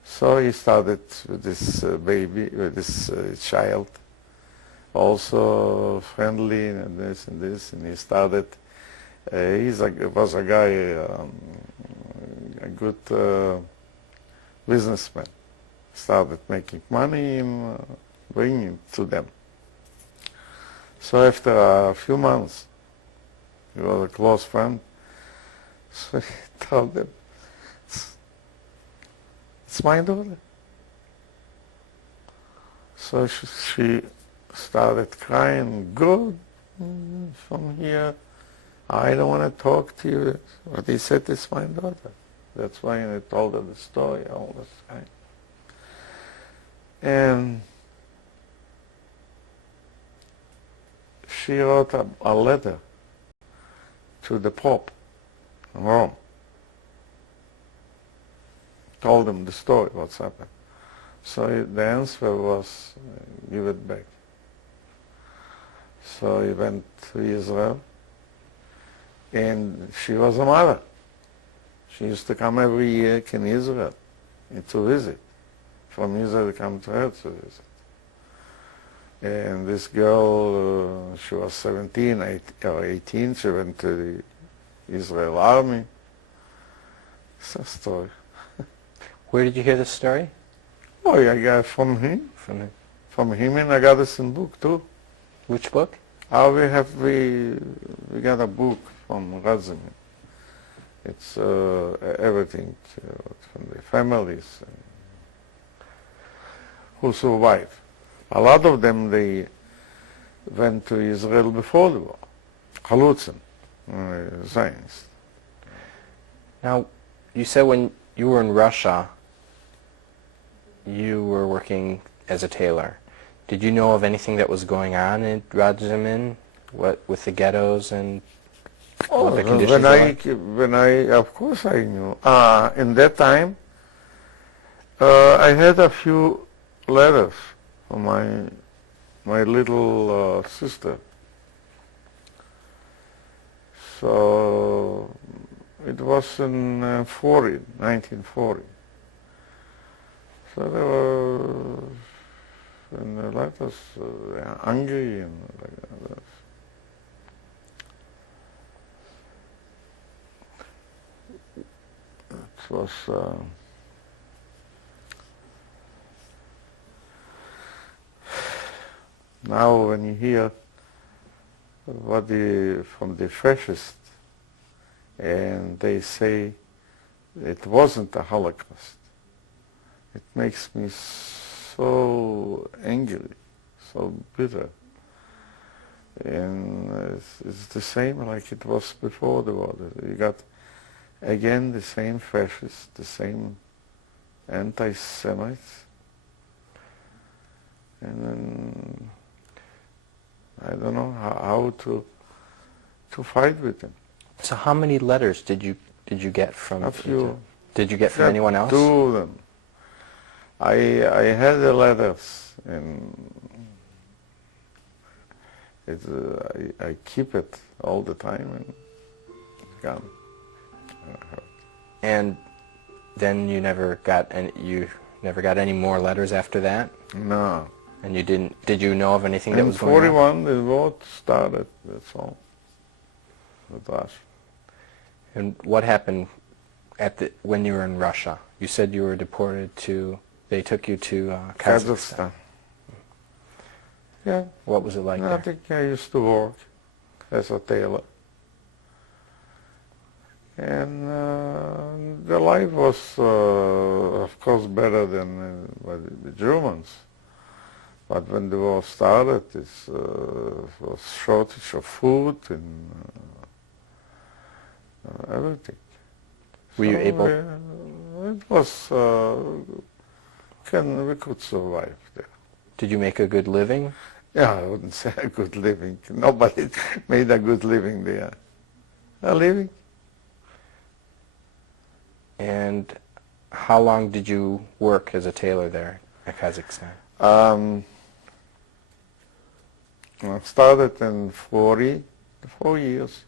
So he started with this baby, with this child, also friendly and this, and he started, was a guy, a good businessman. Started making money and bringing it to them. So after a few months, he was a close friend, so he told them, it's my daughter. So she started crying, good, from here, I don't want to talk to you. But he said, it's my daughter. That's why I told her the story all the time. And she wrote a letter to the Pope in Rome. Told him the story, what's happened. So the answer was, give it back. So he went to Israel, and she was a mother. She used to come every year in Israel to visit. From Israel, come to her to visit. And this girl, she was 17 or 18. She went to the Israel army. It's a story. Where did you hear this story? Oh, I got it from him. From him. From him, and I got this in book too. Which book? We got a book from Radzimin. It's everything from the families who survived. A lot of them, they went to Israel before the war. Halutzin, Zionists. Now, you said when you were in Russia, you were working as a tailor. Did you know of anything that was going on in Radzimin, what with the ghettos and what the conditions were like? Of course I knew. In that time, I had a few letters from my little sister. So it was in 1940. So they were in the letters angry and like that. It was now when you hear from the fascists, and they say it wasn't a Holocaust, it makes me so angry, so bitter. And it's the same like it was before the war. You got again the same fascists, the same anti-Semites, and then I don't know how to fight with them. So how many letters did you get from? A few. Did you get from anyone else? 2 of them. I had the letters, and I keep it all the time, and it's gone. And then you never got any more letters after that? No. And you didn't? Did you know of anything that In was going on? 41, the war started. That's all. With us. And what happened when you were in Russia? You said you were deported to. They took you to Kazakhstan. Yeah. What was it like I there? think I used to work as a tailor. And the life was, of course, better than the Germans. But when the war started, it was shortage of food and everything. Were you able? It was. We could survive there. Did you make a good living? Yeah, I wouldn't say a good living. Nobody made a good living there. A living. And how long did you work as a tailor there in Kazakhstan? I started in 4 years. 4 years.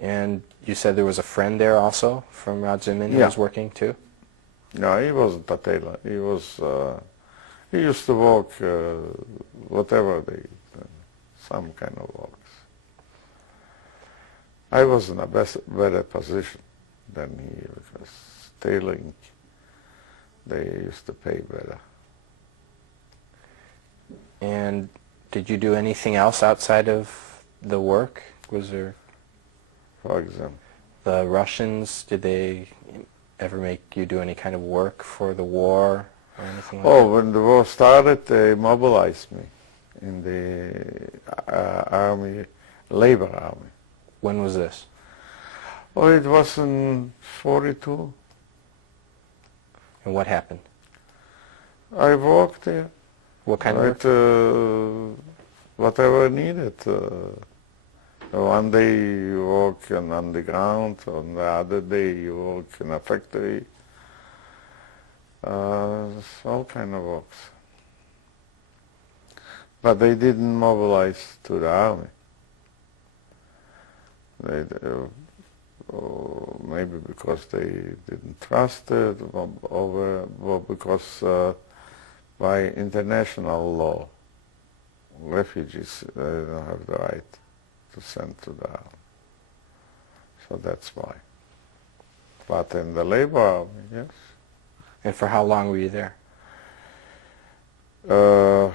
And you said there was a friend there also from Radzimin who Yeah. was working too? No, he wasn't a tailor. He was. He used to work whatever some kind of works. I was in a better position than he, because tailoring, they used to pay better. And did you do anything else outside of the work? Was there, For example, the Russians, did they ever make you do any kind of work for the war or anything like that? oh, when the war started, they mobilized me in the army, labor army. When was this? Oh, it was in 42. And what happened? I worked there. What kind of work? Whatever needed. One day you work on the ground, on the other day you work in a factory. All kind of works. but they didn't mobilize to the army. They, maybe because they didn't trust it, or because by international law, refugees don't have the right to send to the army. So that's why. But in the labor army, yes. And for how long were you there? Well,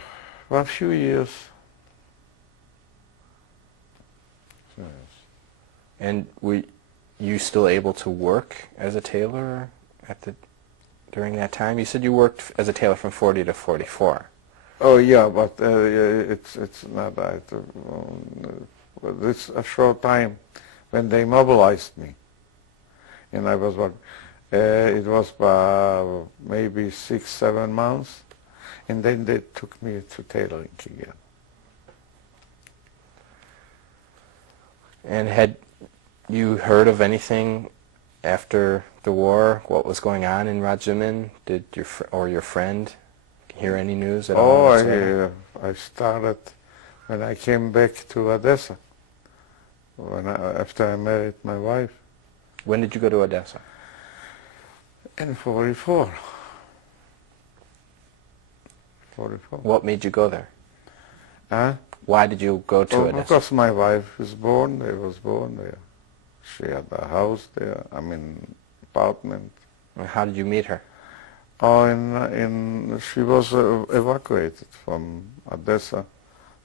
a few years. Yes. And were you still able to work as a tailor during that time? You said you worked as a tailor from 40 to 44. Oh yeah, but it's not that. It's a short time when they mobilized me, and I was working. It was maybe 6-7 months, and then they took me to tailoring again. And had you heard of anything after the war? What was going on in Razumin? Did your friend hear any news at all? Oh, I started when I came back to Odessa. After I married my wife. When did you go to Odessa? In 44. 44. What made you go there? Huh? Why did you go to Odessa? Because my wife was born there. She had a house there, apartment. And how did you meet her? Oh, she was evacuated from Odessa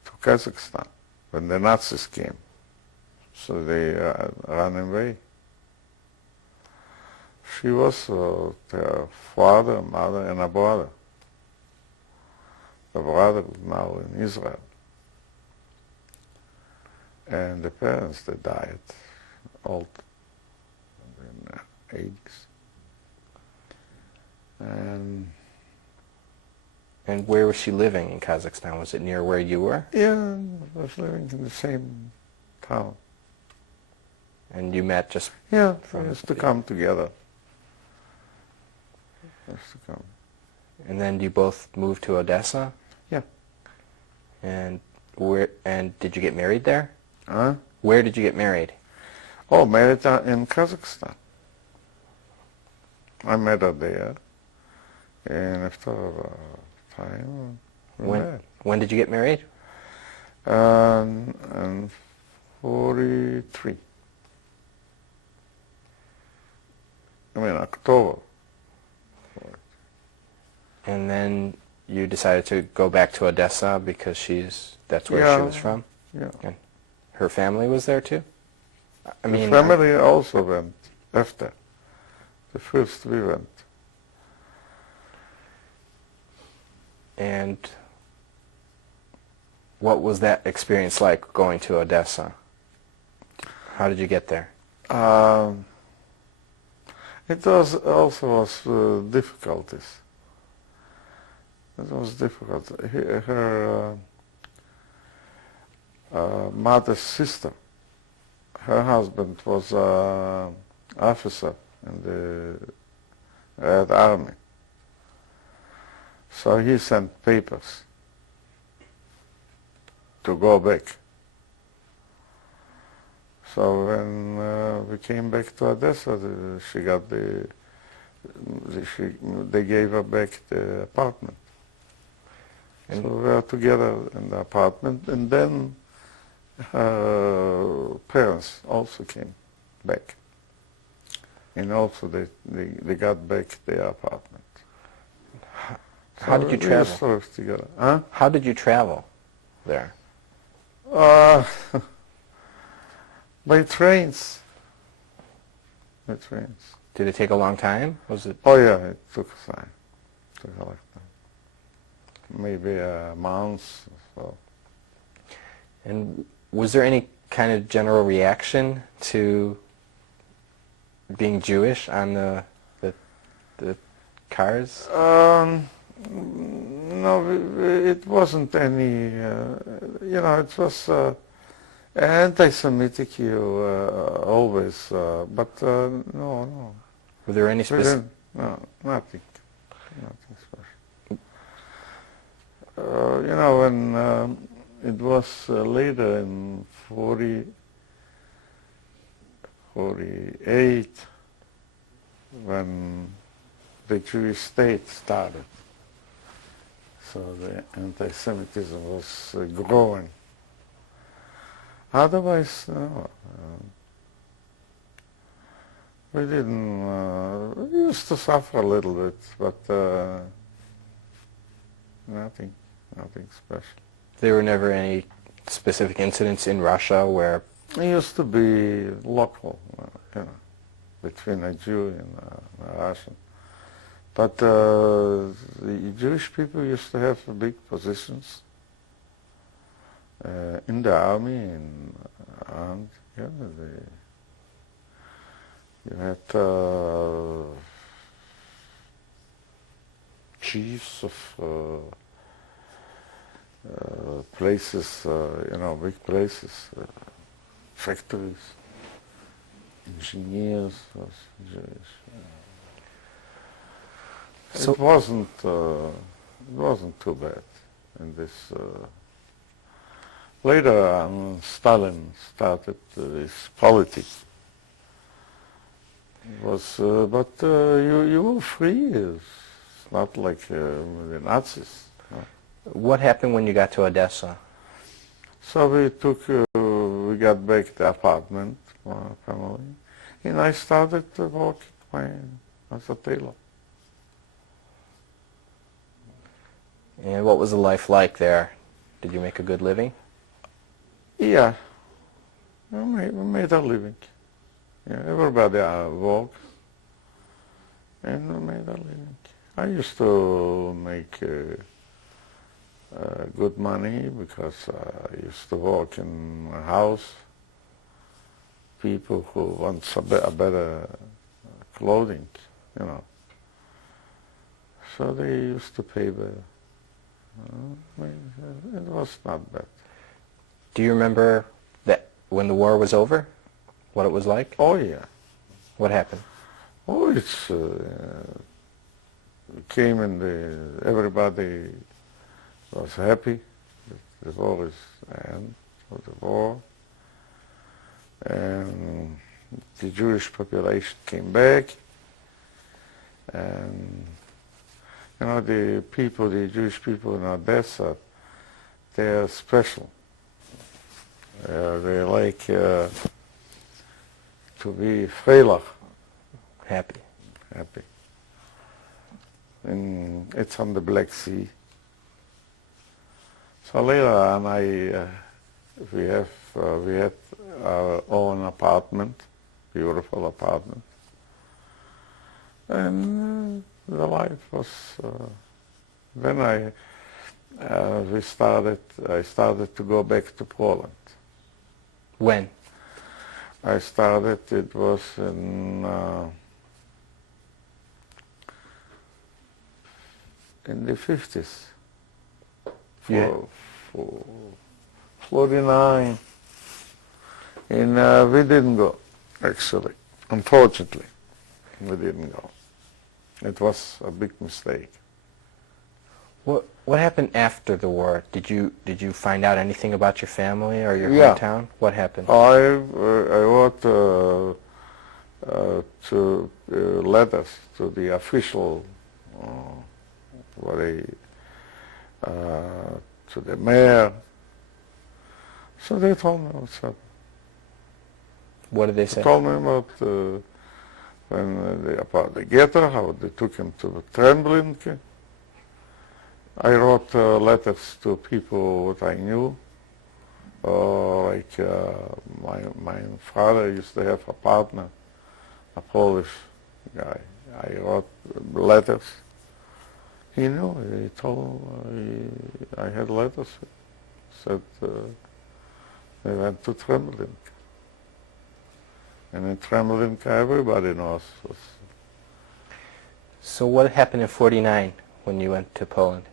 to Kazakhstan when the Nazis came. So they ran away. She was their father, mother, and a brother. The brother is now in Israel. And the parents, they died old, in the 80s. And where was she living in Kazakhstan? Was it near where you were? Yeah, I was living in the same town. And you met just... Yeah, we used to come together. Used to come. And then you both moved to Odessa? Yeah. And did you get married there? Huh? Where did you get married? Oh, married in Kazakhstan. I met her there, and after time, we met. When did you get married? In 43. October. And then you decided to go back to Odessa because that's where she was from? Yeah. And her family was there too? The family also went after. The first we went. And what was that experience like going to Odessa? How did you get there? It was difficulties. It was difficult. Her mother's sister, her husband was an officer in the Red Army. So he sent papers to go back. So when we came back to Odessa, they gave her back the apartment. So we were together in the apartment, and then her parents also came back. And also they got back their apartment. How did you travel? We lived together. Huh? How did you travel there? By trains. By trains. Did it take a long time? Was it? Oh yeah, it took time. It took a long time. Maybe a month or so. And was there any kind of general reaction to being Jewish on the cars? No, it wasn't any. It was anti-Semitic. Always, but no. Were there any specific? No, nothing special. You know, when it was later in 48 when the Jewish state started. So the anti-Semitism was growing. Otherwise, no. We didn't, we used to suffer a little bit, but nothing special. There were never any specific incidents in Russia where... It used to be local, you know, between a Jew and a Russian. But the Jewish people used to have big positions in the army and yeah, you had chiefs of places, you know, big places, factories, engineers was Jewish. So it wasn't too bad in this. Later, Stalin started this politics. It was, but you were free. It's not like the Nazis. What happened when you got to Odessa? So we got back the apartment, my family, and I started working as a tailor. And what was the life like there? Did you make a good living? Yeah, we made a living. Yeah, everybody worked, and we made a living. I used to make good money because I used to work in a house. People who want a better clothing, you know. So they used to pay better. It was not bad. Do you remember that when the war was over, what it was like? Oh yeah. What happened? Oh, it's came and everybody was happy that the war is the end of the war, and the Jewish population came back, and you know, the Jewish people in Odessa, they are special. They like to be freilich. Happy. Happy. And it's on the Black Sea. So later on, we had our own apartment, beautiful apartment, and the life was. Then I started to go back to Poland. When? I started. It was in the 50s. Yeah. 49. And we didn't go, actually. Unfortunately, we didn't go. It was a big mistake. What happened after the war? Did you find out anything about your family or your Yeah. hometown? What happened? I wrote letters to the official, to the mayor. So they told me what's happened. What did they say? They told me about about the ghetto, how they took him to Treblinka. I wrote letters to people that I knew. Like my father used to have a partner, a Polish guy. I wrote letters. He knew. He told. I had letters. Said they went to Treblinka. And in Treblinka, everybody knows. So what happened in '49 when you went to Poland?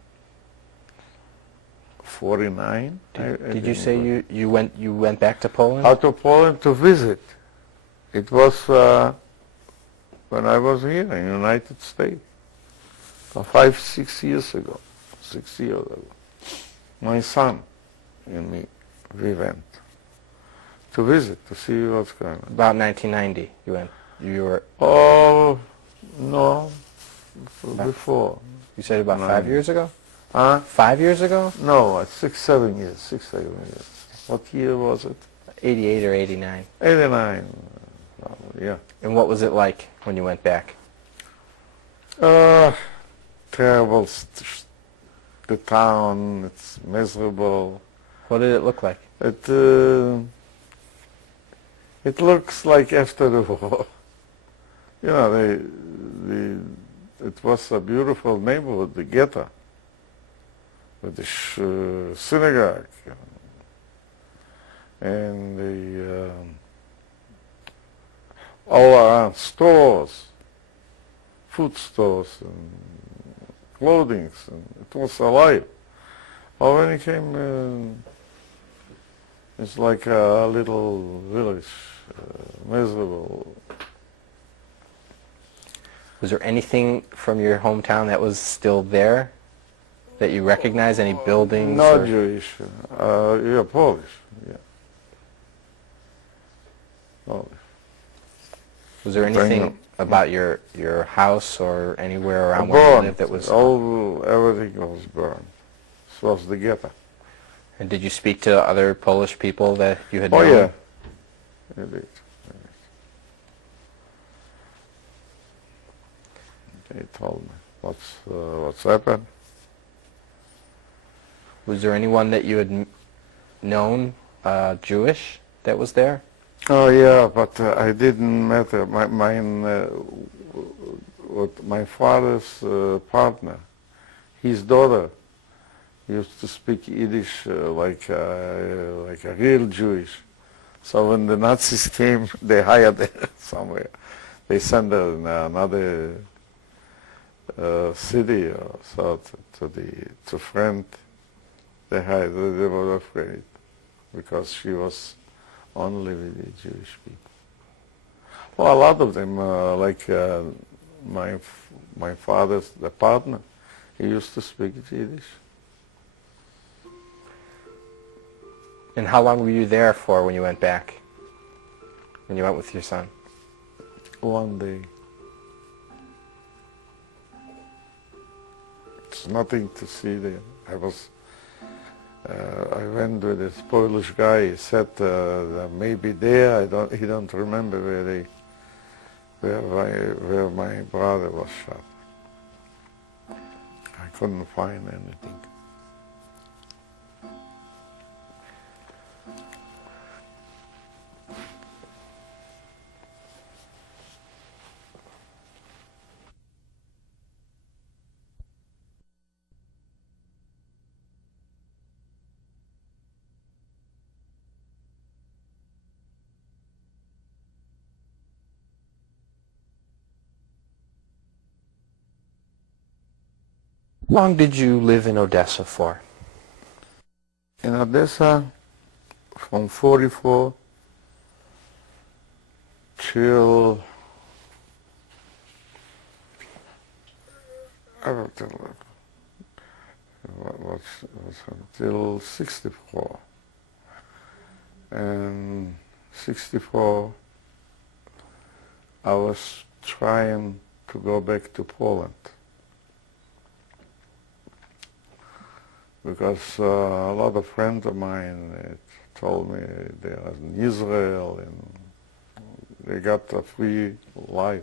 49. Did you say you went back to Poland? Out of Poland to visit. It was when I was here in the United States, 5-6 years ago. 6 years ago. my son and me, we went to visit, to see what's going on. About 1990, you went. You were. Oh, no, before. You said about 5 years ago. Huh? 5 years ago? No, 6, 7 years. 6, 7 years. What year was it? 88 or 89. 89. Yeah. And what was it like when you went back? Terrible. The town, it's miserable. What did it look like? It looks like after the war. You know, it was a beautiful neighborhood, the ghetto, with the synagogue and the all around stores, food stores and clothing, and it was alive. Or when it came, it's like a little village, miserable. Was there anything from your hometown that was still there that you recognize? Any buildings? Not or? Jewish, yeah, Polish, yeah. Polish. Was there anything about your house or anywhere around where you lived that was? Everything was burned. This was the ghetto. And did you speak to other Polish people that you had Oh known? yeah, indeed. They told me what's happened. Was there anyone that you had known Jewish that was there? Oh yeah, but I didn't matter. My father's partner, his daughter, used to speak Yiddish like a real Jewish. So when the Nazis came, they hired her somewhere. They sent her in another city or so to friend. They hired her. They were afraid because she was only with the Jewish people. Well, a lot of them, like my father's the partner, he used to speak Yiddish. And how long were you there for when you went back? When you went with your son? One day. It's nothing to see there. I went with this Polish guy. He said maybe there. He don't remember where my brother was shot. I couldn't find anything. How long did you live in Odessa for? In Odessa, from 44 till until 64. And 64, I was trying to go back to Poland. Because a lot of friends of mine told me they are in Israel and they got a free life.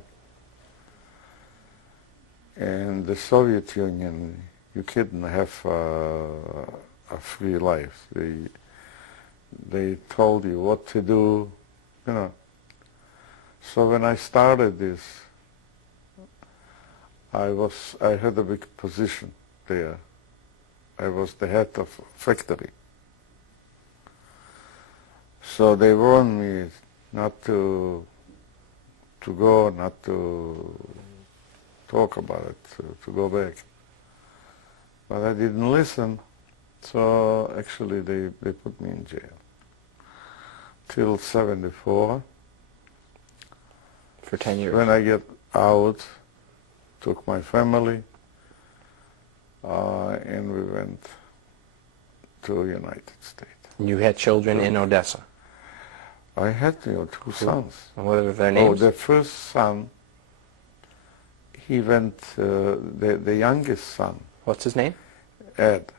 And the Soviet Union, you couldn't have a free life. They told you what to do, you know. So when I started this, I had a big position there. I was the head of factory. So they warned me not to go, not to talk about it, to go back. But I didn't listen, so actually they put me in jail. Till 74. For 10 years. When I get out, took my family, and we went to United States. You had children in Odessa. I had two sons. What are their Oh, names? the first son, he went, the youngest son, What's his name? Ed,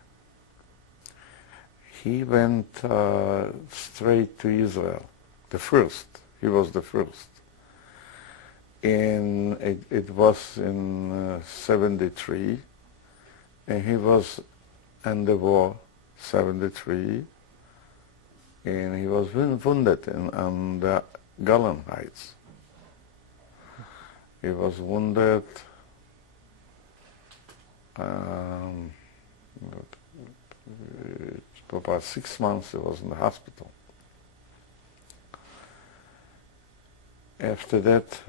he went straight to Israel. The first, he was the first. It was in 73, and he was in the war, 73, and he was wounded on the Golan Heights. He was wounded for about 6 months. He was in the hospital. After that,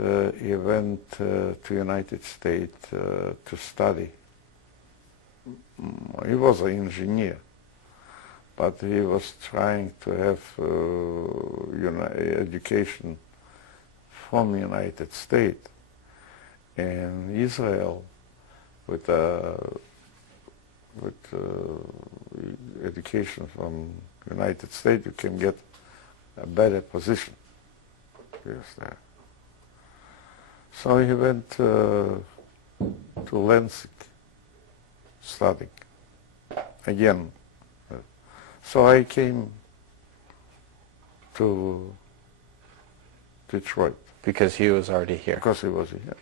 he went to United States to study. He was an engineer, but he was trying to have education from United States. And Israel, with education from United States, you can get a better position. Yes, there. So he went to Leipzig, studying again. So I came to Detroit. Because he was already here. Because he was here.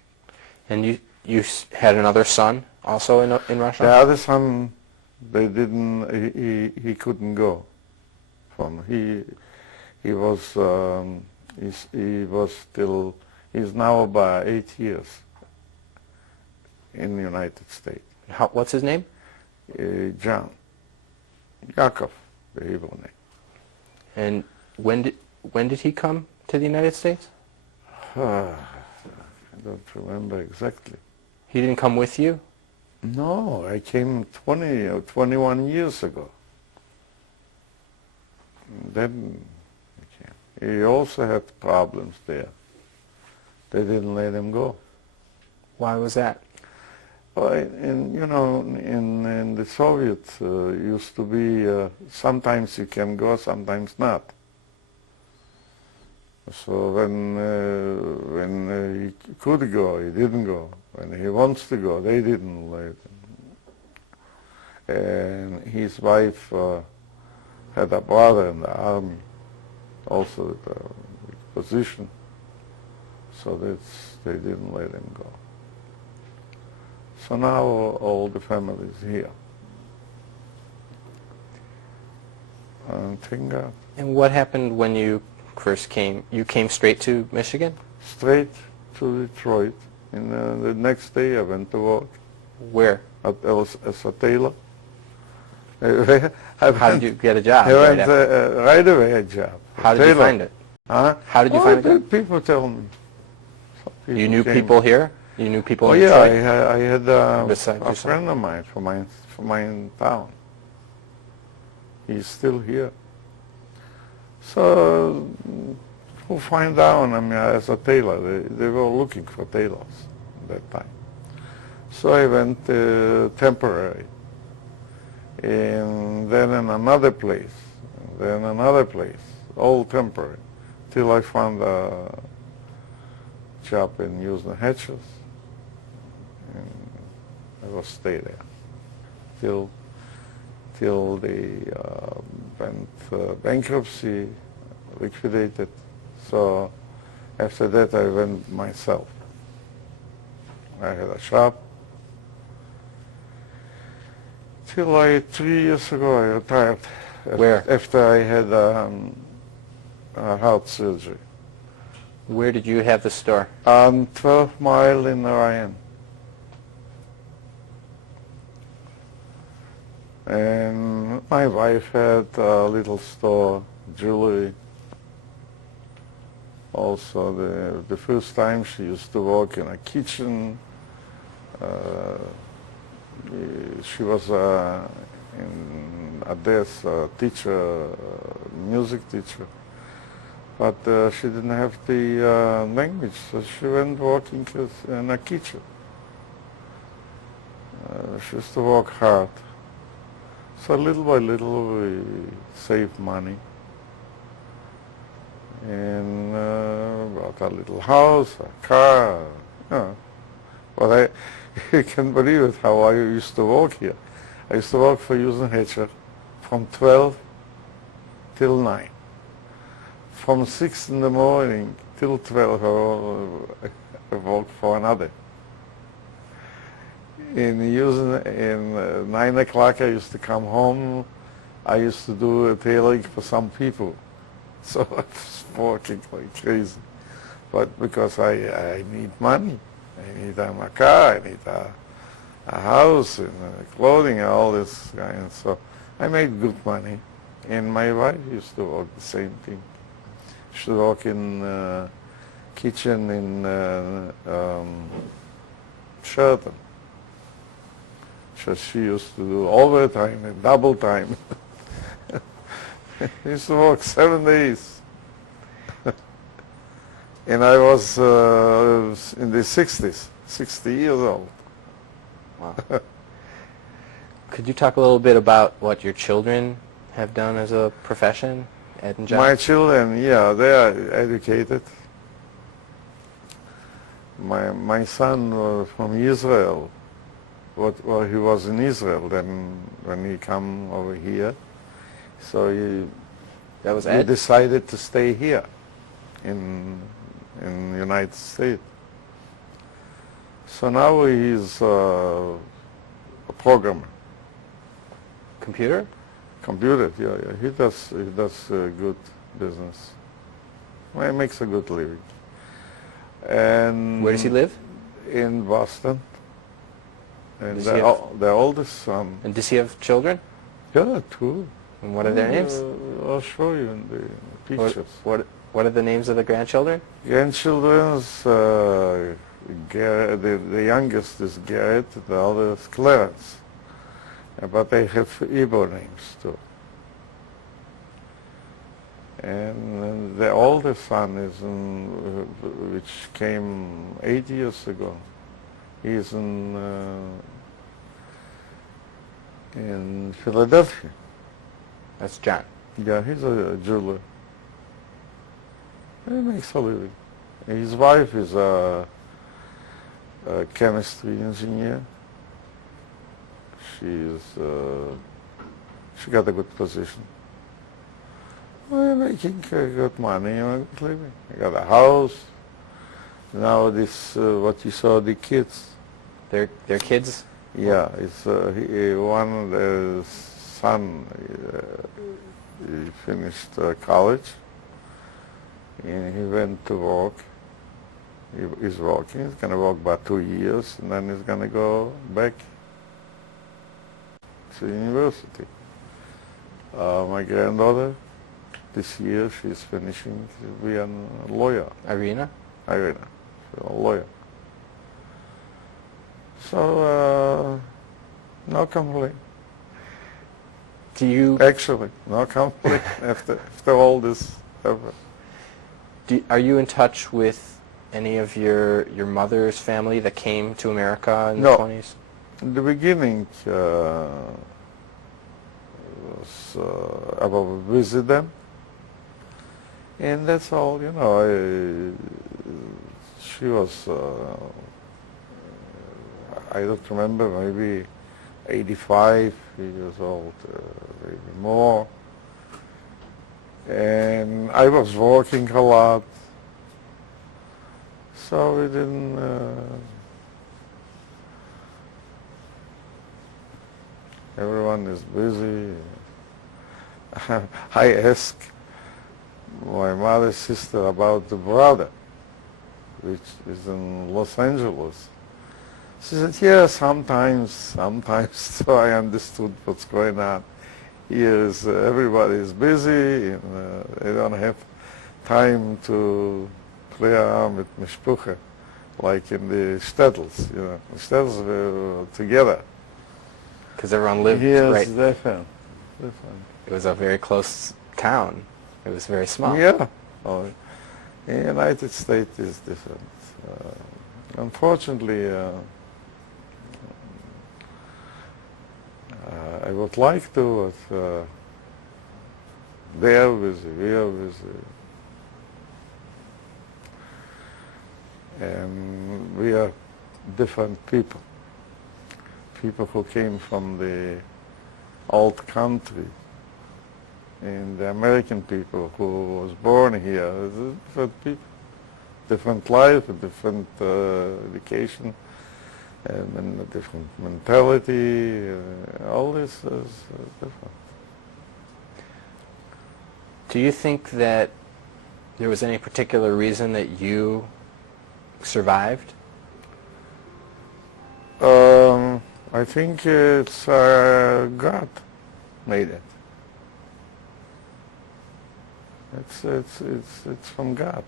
And you had another son also in Russia? The other son, they didn't. He couldn't go. He was still. He's now about 8 years in the United States. What's his name? John. Yaakov, the Hebrew name. And when did he come to the United States? I don't remember exactly. He didn't come with you? No, I came 20 or 21 years ago. Then he came. He also had problems there. They didn't let him go. Why was that? Well, in the Soviet used to be sometimes you can go, sometimes not. So when he could go, he didn't go. When he wants to go, they didn't let him. And his wife had a brother in the army, also with a position. So they didn't let him go. So now all the family is here. And thank God. And what happened when you first came? You came straight to Michigan? Straight to Detroit. And the next day I went to work. Where? As a tailor. How did you get a job? I went right away a job. How did you find it? Huh? How did you find it? People tell me. You knew people here? You knew people Oh in yeah, Detroit? I had a Besides friend of mine from my town. He's still here. So who find out? I mean, as a tailor, they were looking for tailors at that time. So I went temporary, and then in another place, and then another place, all temporary, till I found a job in using hatches, and I will stay there till they went bankruptcy, liquidated. So after that I went myself. I had a shop till 3 years ago I retired. Where? After I had a heart surgery. Where did you have the store? 12 Mile in Orion. And my wife had a little store, jewelry. Also, the first time she used to work in a kitchen. She was in Odessa teacher, music teacher. But she didn't have the language, so she went working in a kitchen. She used to work hard. So little by little we saved money and bought a little house, a car. You know. But you can believe it how I used to work here. I used to work for Hughes & Hatcher from 12 till 9. From 6 in the morning till 12 I worked for another. In 9 o'clock I used to come home. I used to do tailoring for some people. So I was working like crazy. But because I need money. I need a car, I need a house and clothing and all this kind. So I made good money. And my wife used to work the same thing. She used to work in kitchen in Sheraton. So she used to do overtime and double time. She used to work 7 days. And I was in the 60s, 60 years old. Wow. Could you talk a little bit about what your children have done as a profession, Ed and John? My children, yeah, they are educated. My son was from Israel. Well, he was in Israel then when he come over here. So he decided to stay here in United States. So now he's a programmer. Computer? Computer, yeah. He does good business. Well, he makes a good living. And where does he live? In Boston. And the oldest son. And does he have children? Yeah, 2. And what are their names? I'll show you in the pictures. What are the names of the grandchildren? Grandchildren's, the youngest is Garrett, the other is Clarence. But they have Igbo names too. And the oldest son is which came 8 years ago. He's in Philadelphia. That's John. Yeah, he's a jeweler. He makes a living. His wife is a chemistry engineer. She got a good position. We're making good money and good living. I got a house. Now this, what you saw, the kids. Their kids? Yeah, it's one, the son, he finished college. And he went to work. He's working. He's going to work about 2 years, and then he's going to go back to university. My granddaughter, this year, she's finishing to be a lawyer. Irina? Irina, she's a lawyer. So, no complaint. Do you... Actually, no complaint after all this effort. Are you in touch with any of your mother's family that came to America in the 20s? In the beginning, I will visit them, and that's all. You know, she was, I don't remember, maybe 85 years old, maybe more. And I was working a lot, so we didn't, everyone is busy. I asked my mother's sister about the brother, which is in Los Angeles. She said, yeah, sometimes, so I understood what's going on. Here is everybody is busy, and they don't have time to play around with mishpucha, like in the shtetls. You know, the shtetls were together. Because everyone lived yes, right. Different. It was a very close town. It was very small. Yeah. Oh, the United States is different. Unfortunately, I would like to, but they are busy, we are busy. And we are different people. People who came from the old country, and the American people who was born here, different people, different life, a different education, and a different mentality. All this is different. Do you think that there was any particular reason that you survived? I think it's God made it. It's from God.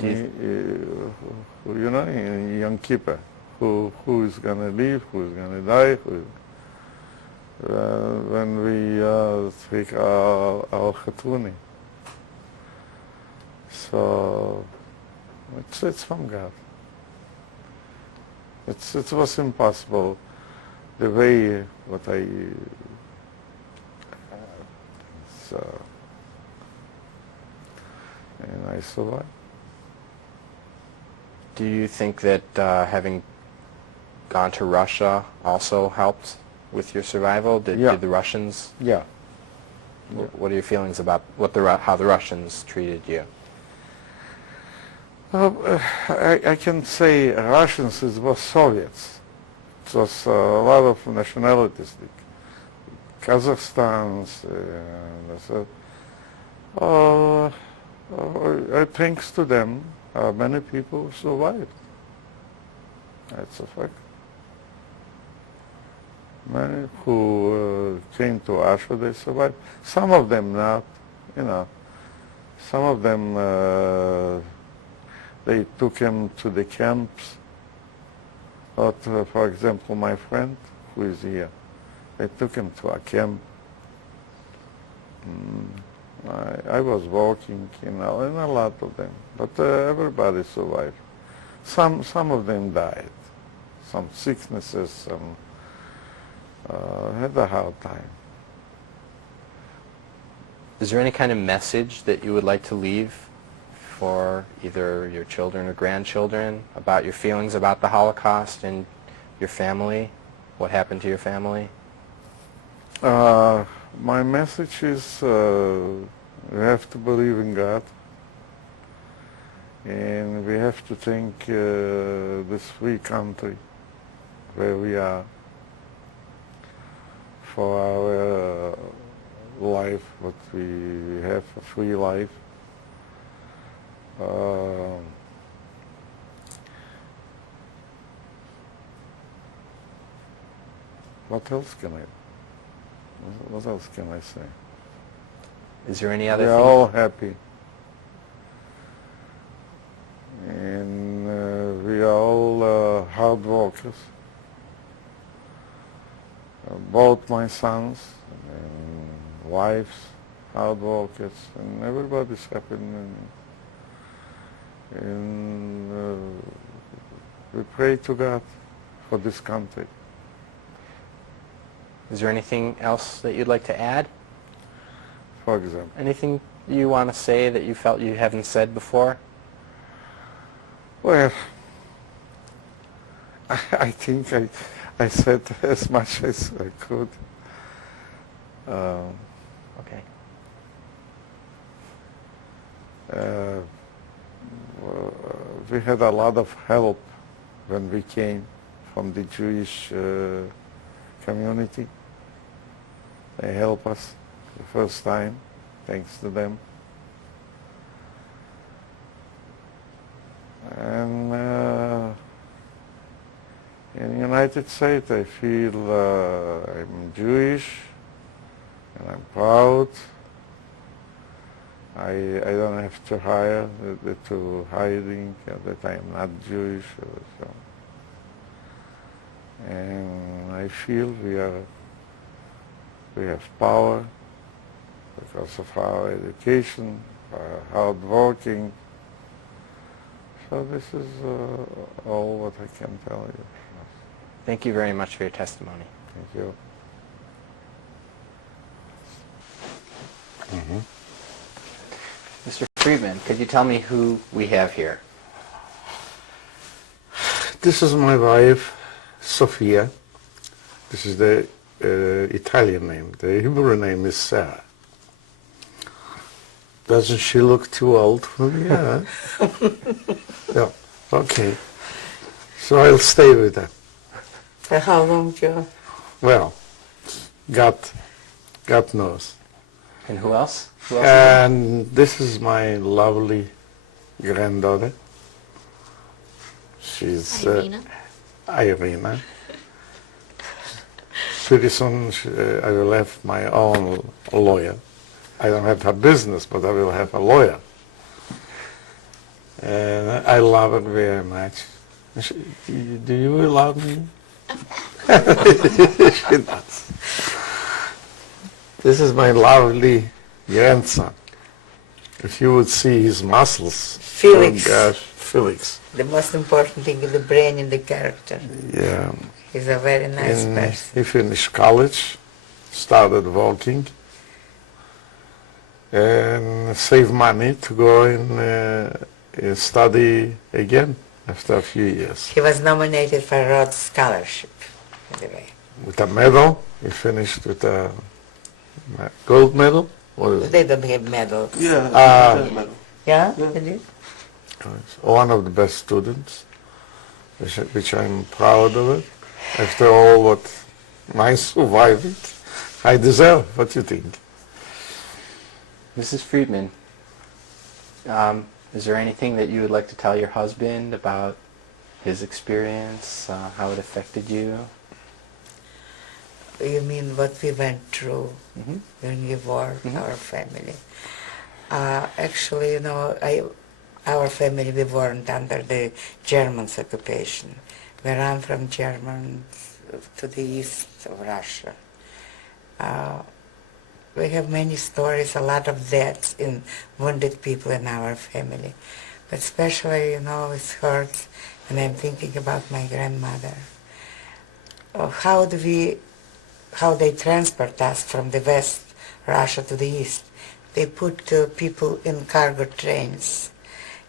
You know, in Yom Kippur, who is gonna live, who is gonna die, when we take our chatuni. So it's from God. It was impossible the way what I and I survived. Do you think that having gone to Russia also helped with your survival? Did the Russians? Yeah. What are your feelings about how the Russians treated you? I can say Russians, it was Soviets. It was a lot of nationalities, like Kazakhstans, thanks to them, many people survived. That's a fact. Many who came to Russia, they survived. Some of them not, you know. Some of them, they took him to the camps. But, for example, my friend who is here, they took him to a camp. I was working, you know, and a lot of them, but everybody survived. Some of them died, some sicknesses, some had a hard time. Is there any kind of message that you would like to leave for either your children or grandchildren about your feelings about the Holocaust and your family? What happened to your family? My message is we have to believe in God, and we have to thank this free country where we are for our life, what we have, a free life. What else can I say? Is there any other We thing? are all happy, and we are all hard workers. Both my sons and wives, hard workers, and everybody's happy. And we pray to God for this country. Is there anything else that you'd like to add? For example, Anything you want to say that you felt you haven't said before? well, I think I said as much as I could. Okay. We had a lot of help when we came from the Jewish community. They helped us the first time, thanks to them. And in the United States, I feel I'm Jewish, and I'm proud. I don't have to hiding that I'm not Jewish. So. And I feel we have power because of our education, our hard working. So this is all what I can tell you. Thank you very much for your testimony. Thank you. Mr. Friedman, could you tell me who we have here? This is my wife, Sofia. This is the Italian name. The Hebrew name is Sarah. Doesn't she look too old for me? Yeah. Yeah. Okay. So I'll stay with her. For how long, Joe? Well, God knows. And who else? Who else is there? And this is my lovely granddaughter. She's Irina. Irina. Pretty soon I will have my own lawyer. I don't have her business, but I will have a lawyer. And I love her very much. Do you love me? She does. This is my lovely grandson. If you would see his muscles. Felix. Oh gosh, Felix. The most important thing is the brain and the character. Yeah. He's a very nice And person. he finished college, started working, and saved money to go and study again after a few years. He was nominated for a Rhodes Scholarship, by the way. With a medal, he finished with a gold medal. What is it? They don't have medals. Yeah. Yeah? They did? One of the best students, which I'm proud of it. After all what I survived, I deserve. What do you think? Mrs. Friedman, is there anything that you would like to tell your husband about his experience, how it affected you? You mean what we went through Mhm. when we were Mhm. our family? Actually, you know, our family, we weren't under the Germans' occupation. We ran from Germans to the east of Russia. We have many stories, a lot of deaths in wounded people in our family. But especially, you know, it hurts, and I'm thinking about my grandmother. How they transport us from the West Russia to the East. They put people in cargo trains.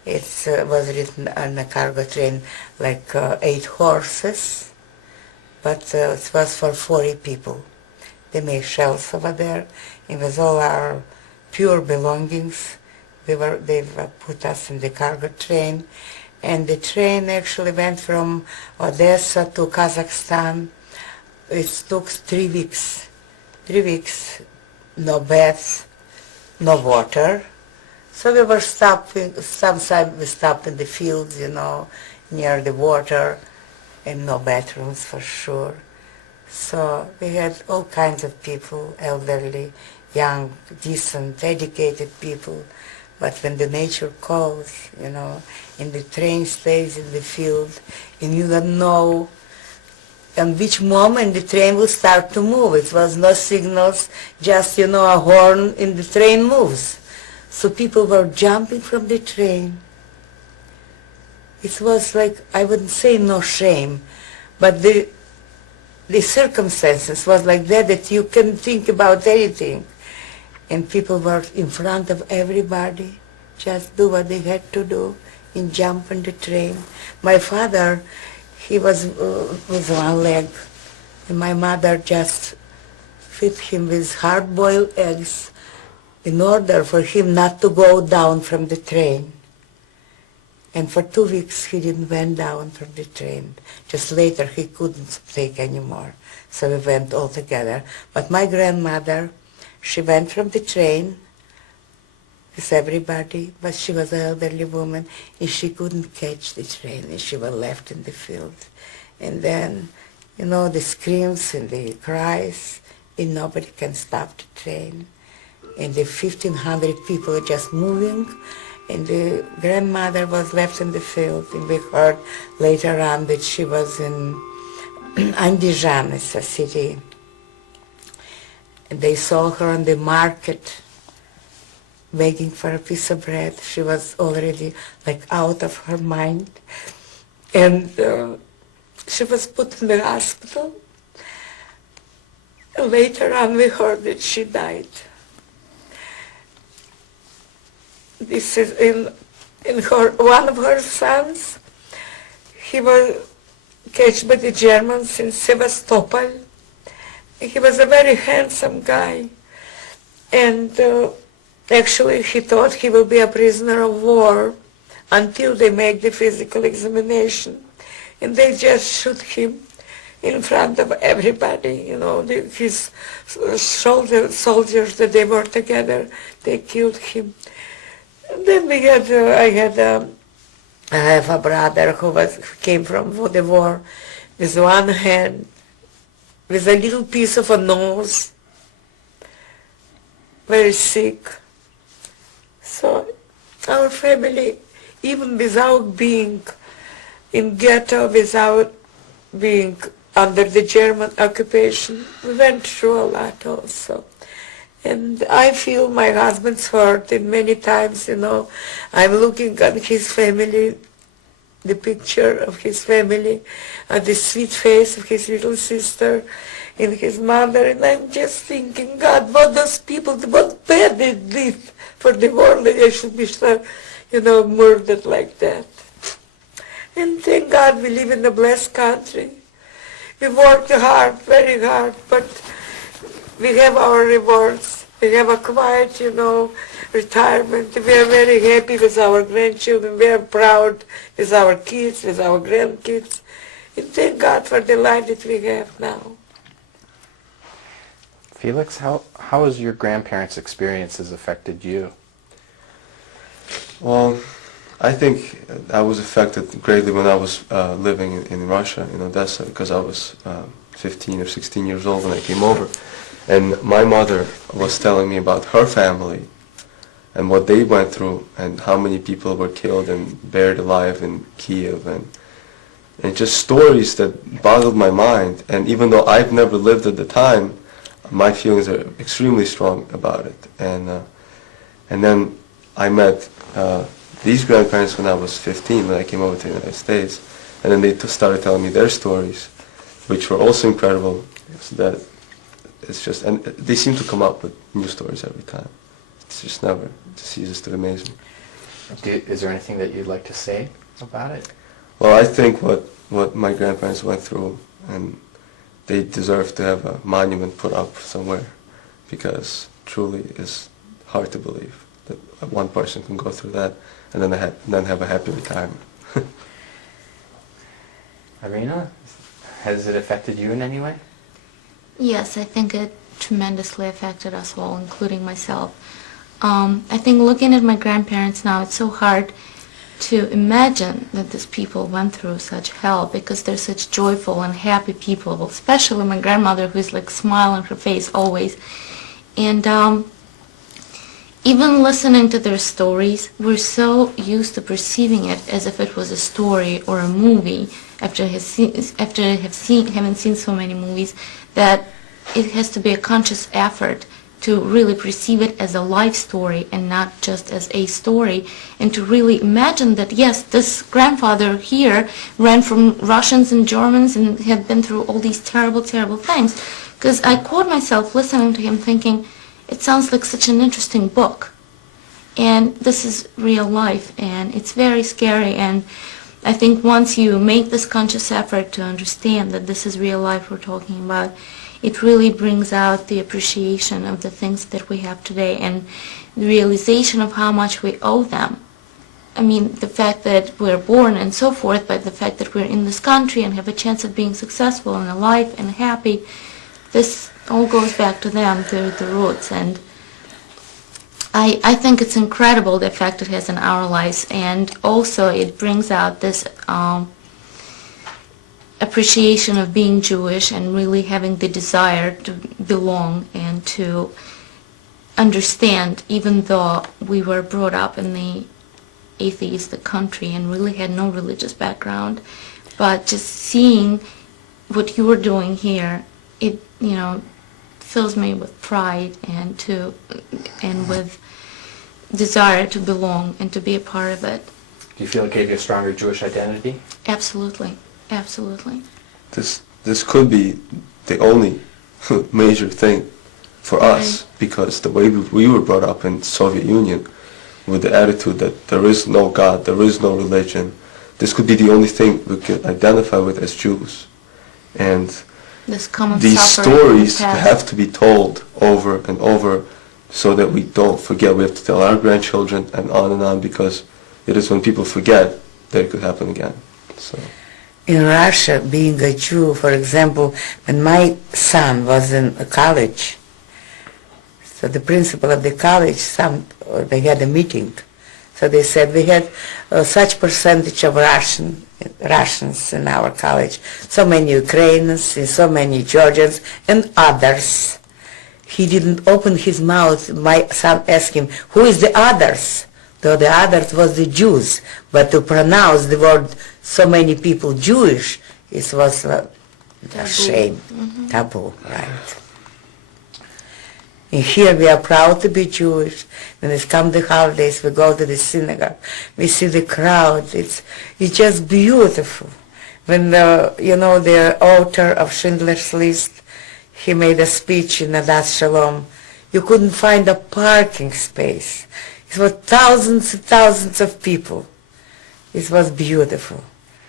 It was written on a cargo train like 8 horses, but it was for 40 people. They make shells over there. It was all our pure belongings. They put us in the cargo train, and the train actually went from Odessa to Kazakhstan. It took 3 weeks. 3 weeks, no baths, no water. So we were stopping, sometimes we stopped in the fields, you know, near the water, and no bathrooms for sure. So we had all kinds of people, elderly, young, decent, educated people. But when the nature calls, you know, and the train stays in the field, and you don't know on which moment the train will start to move. It was no signals, just, you know, a horn and the train moves. So people were jumping from the train. It was like, I wouldn't say no shame, but the circumstances was like that you can think about anything. And people were in front of everybody, just do what they had to do and jump on the train. My father, he was with one leg, and my mother just fed him with hard-boiled eggs in order for him not to go down from the train. And for 2 weeks he didn't went down from the train. Just later he couldn't take anymore. So we went all together. But my grandmother, she went from the train with everybody, but she was an elderly woman and she couldn't catch the train and she was left in the field. And then, you know, the screams and the cries, and nobody can stop the train. And the 1,500 people are just moving, and the grandmother was left in the field. And we heard later on that she was in Andijan, it's a city. And they saw her on the market begging for a piece of bread. She was already like out of her mind. And she was put in the hospital. Later on we heard that she died. This is in one of her sons. He was catched by the Germans in Sevastopol. He was a very handsome guy, and actually he thought he will be a prisoner of war until they make the physical examination, and they just shoot him in front of everybody. You know, his soldiers that they were together, they killed him. And then we had, I have a brother who came from the war with one hand, with a little piece of a nose, very sick. So our family, even without being in ghetto, without being under the German occupation, we went through a lot also. And I feel my husband's hurt, and many times, you know, I'm looking at his family, the picture of his family, and the sweet face of his little sister and his mother, and I'm just thinking, God, what those people, what bad they did for the world that they should be so, you know, murdered like that. And thank God we live in a blessed country. We worked hard, very hard, but we have our rewards. We have a quiet, you know, retirement. We are very happy with our grandchildren. We are proud with our kids, with our grandkids. And thank God for the life that we have now. Felix, how has your grandparents' experiences affected you? Well, I think I was affected greatly when I was living in Russia, in Odessa, because I was 15 or 16 years old when I came over. And my mother was telling me about her family and what they went through and how many people were killed and buried alive in Kiev, and just stories that boggled my mind. And even though I've never lived at the time, my feelings are extremely strong about it. And then I met these grandparents when I was 15, when I came over to the United States, and then they started telling me their stories, which were also incredible. So that it's just, and they seem to come up with new stories every time. It's just never, it ceases to amaze me. Is there anything that you'd like to say about it? Well, I think what my grandparents went through, and they deserve to have a monument put up somewhere, because truly it's hard to believe that one person can go through that and then have a happy retirement. Irina, has it affected you in any way? Yes, I think it tremendously affected us all, including myself. I think looking at my grandparents now, it's so hard to imagine that these people went through such hell, because they're such joyful and happy people, especially my grandmother, who's like smile on her face always. And even listening to their stories, we're so used to perceiving it as if it was a story or a movie after having seen so many movies, that it has to be a conscious effort to really perceive it as a life story and not just as a story, and to really imagine that, yes, this grandfather here ran from Russians and Germans and had been through all these terrible, terrible things. Because I caught myself listening to him thinking, it sounds like such an interesting book. And this is real life, and it's very scary. And I think once you make this conscious effort to understand that this is real life we're talking about, it really brings out the appreciation of the things that we have today and the realization of how much we owe them. I mean, the fact that we're born and so forth, but the fact that we're in this country and have a chance of being successful and alive and happy, this all goes back to them, to the roots. And I think it's incredible the effect it has in our lives, and also it brings out this appreciation of being Jewish and really having the desire to belong and to understand, even though we were brought up in the atheistic country and really had no religious background, but just seeing what you were doing here, it, you know, fills me with pride and with desire to belong and to be a part of it. Do you feel it gave you a stronger Jewish identity? Absolutely. Absolutely. this could be the only major thing for us, because the way we were brought up in Soviet Union, with the attitude that there is no God, there is no religion, this could be the only thing we could identify with as Jews. And This common these suffering in the stories past. have to be told over and over so that we don't forget. We have to tell our grandchildren and on, because it is when people forget that it could happen again. So. In Russia, being a Jew, for example, when my son was in college, so the principal of the college, they had a meeting. So they said we had such percentage of Russians in our college, so many Ukrainians, and so many Georgians, and others. He didn't open his mouth. My son asked him, who is the others? Though the others was the Jews, but to pronounce the word so many people Jewish, it was a shame, taboo, right? And here we are proud to be Jewish. When it comes the holidays, we go to the synagogue. We see the crowd. It's just beautiful. When the author of Schindler's List, he made a speech in Adas Shalom. You couldn't find a parking space. It was thousands and thousands of people. It was beautiful.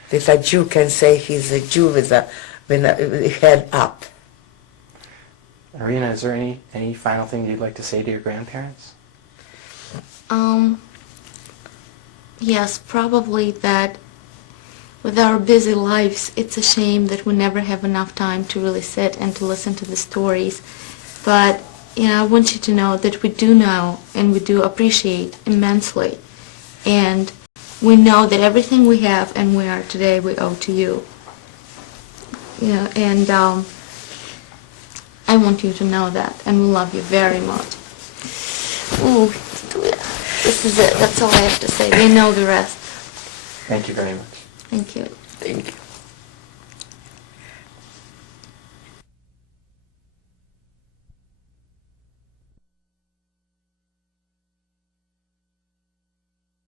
That a Jew can say he's a Jew with a head up. Irina, is there any final thing you'd like to say to your grandparents? Yes, probably that with our busy lives, it's a shame that we never have enough time to really sit and to listen to the stories. But I want you to know that we do know and we do appreciate immensely. And we know that everything we have and we are today, we owe to you. And I want you to know that, and we love you very much. Ooh, this is it. That's all I have to say. We know the rest. Thank you very much. Thank you. Thank you.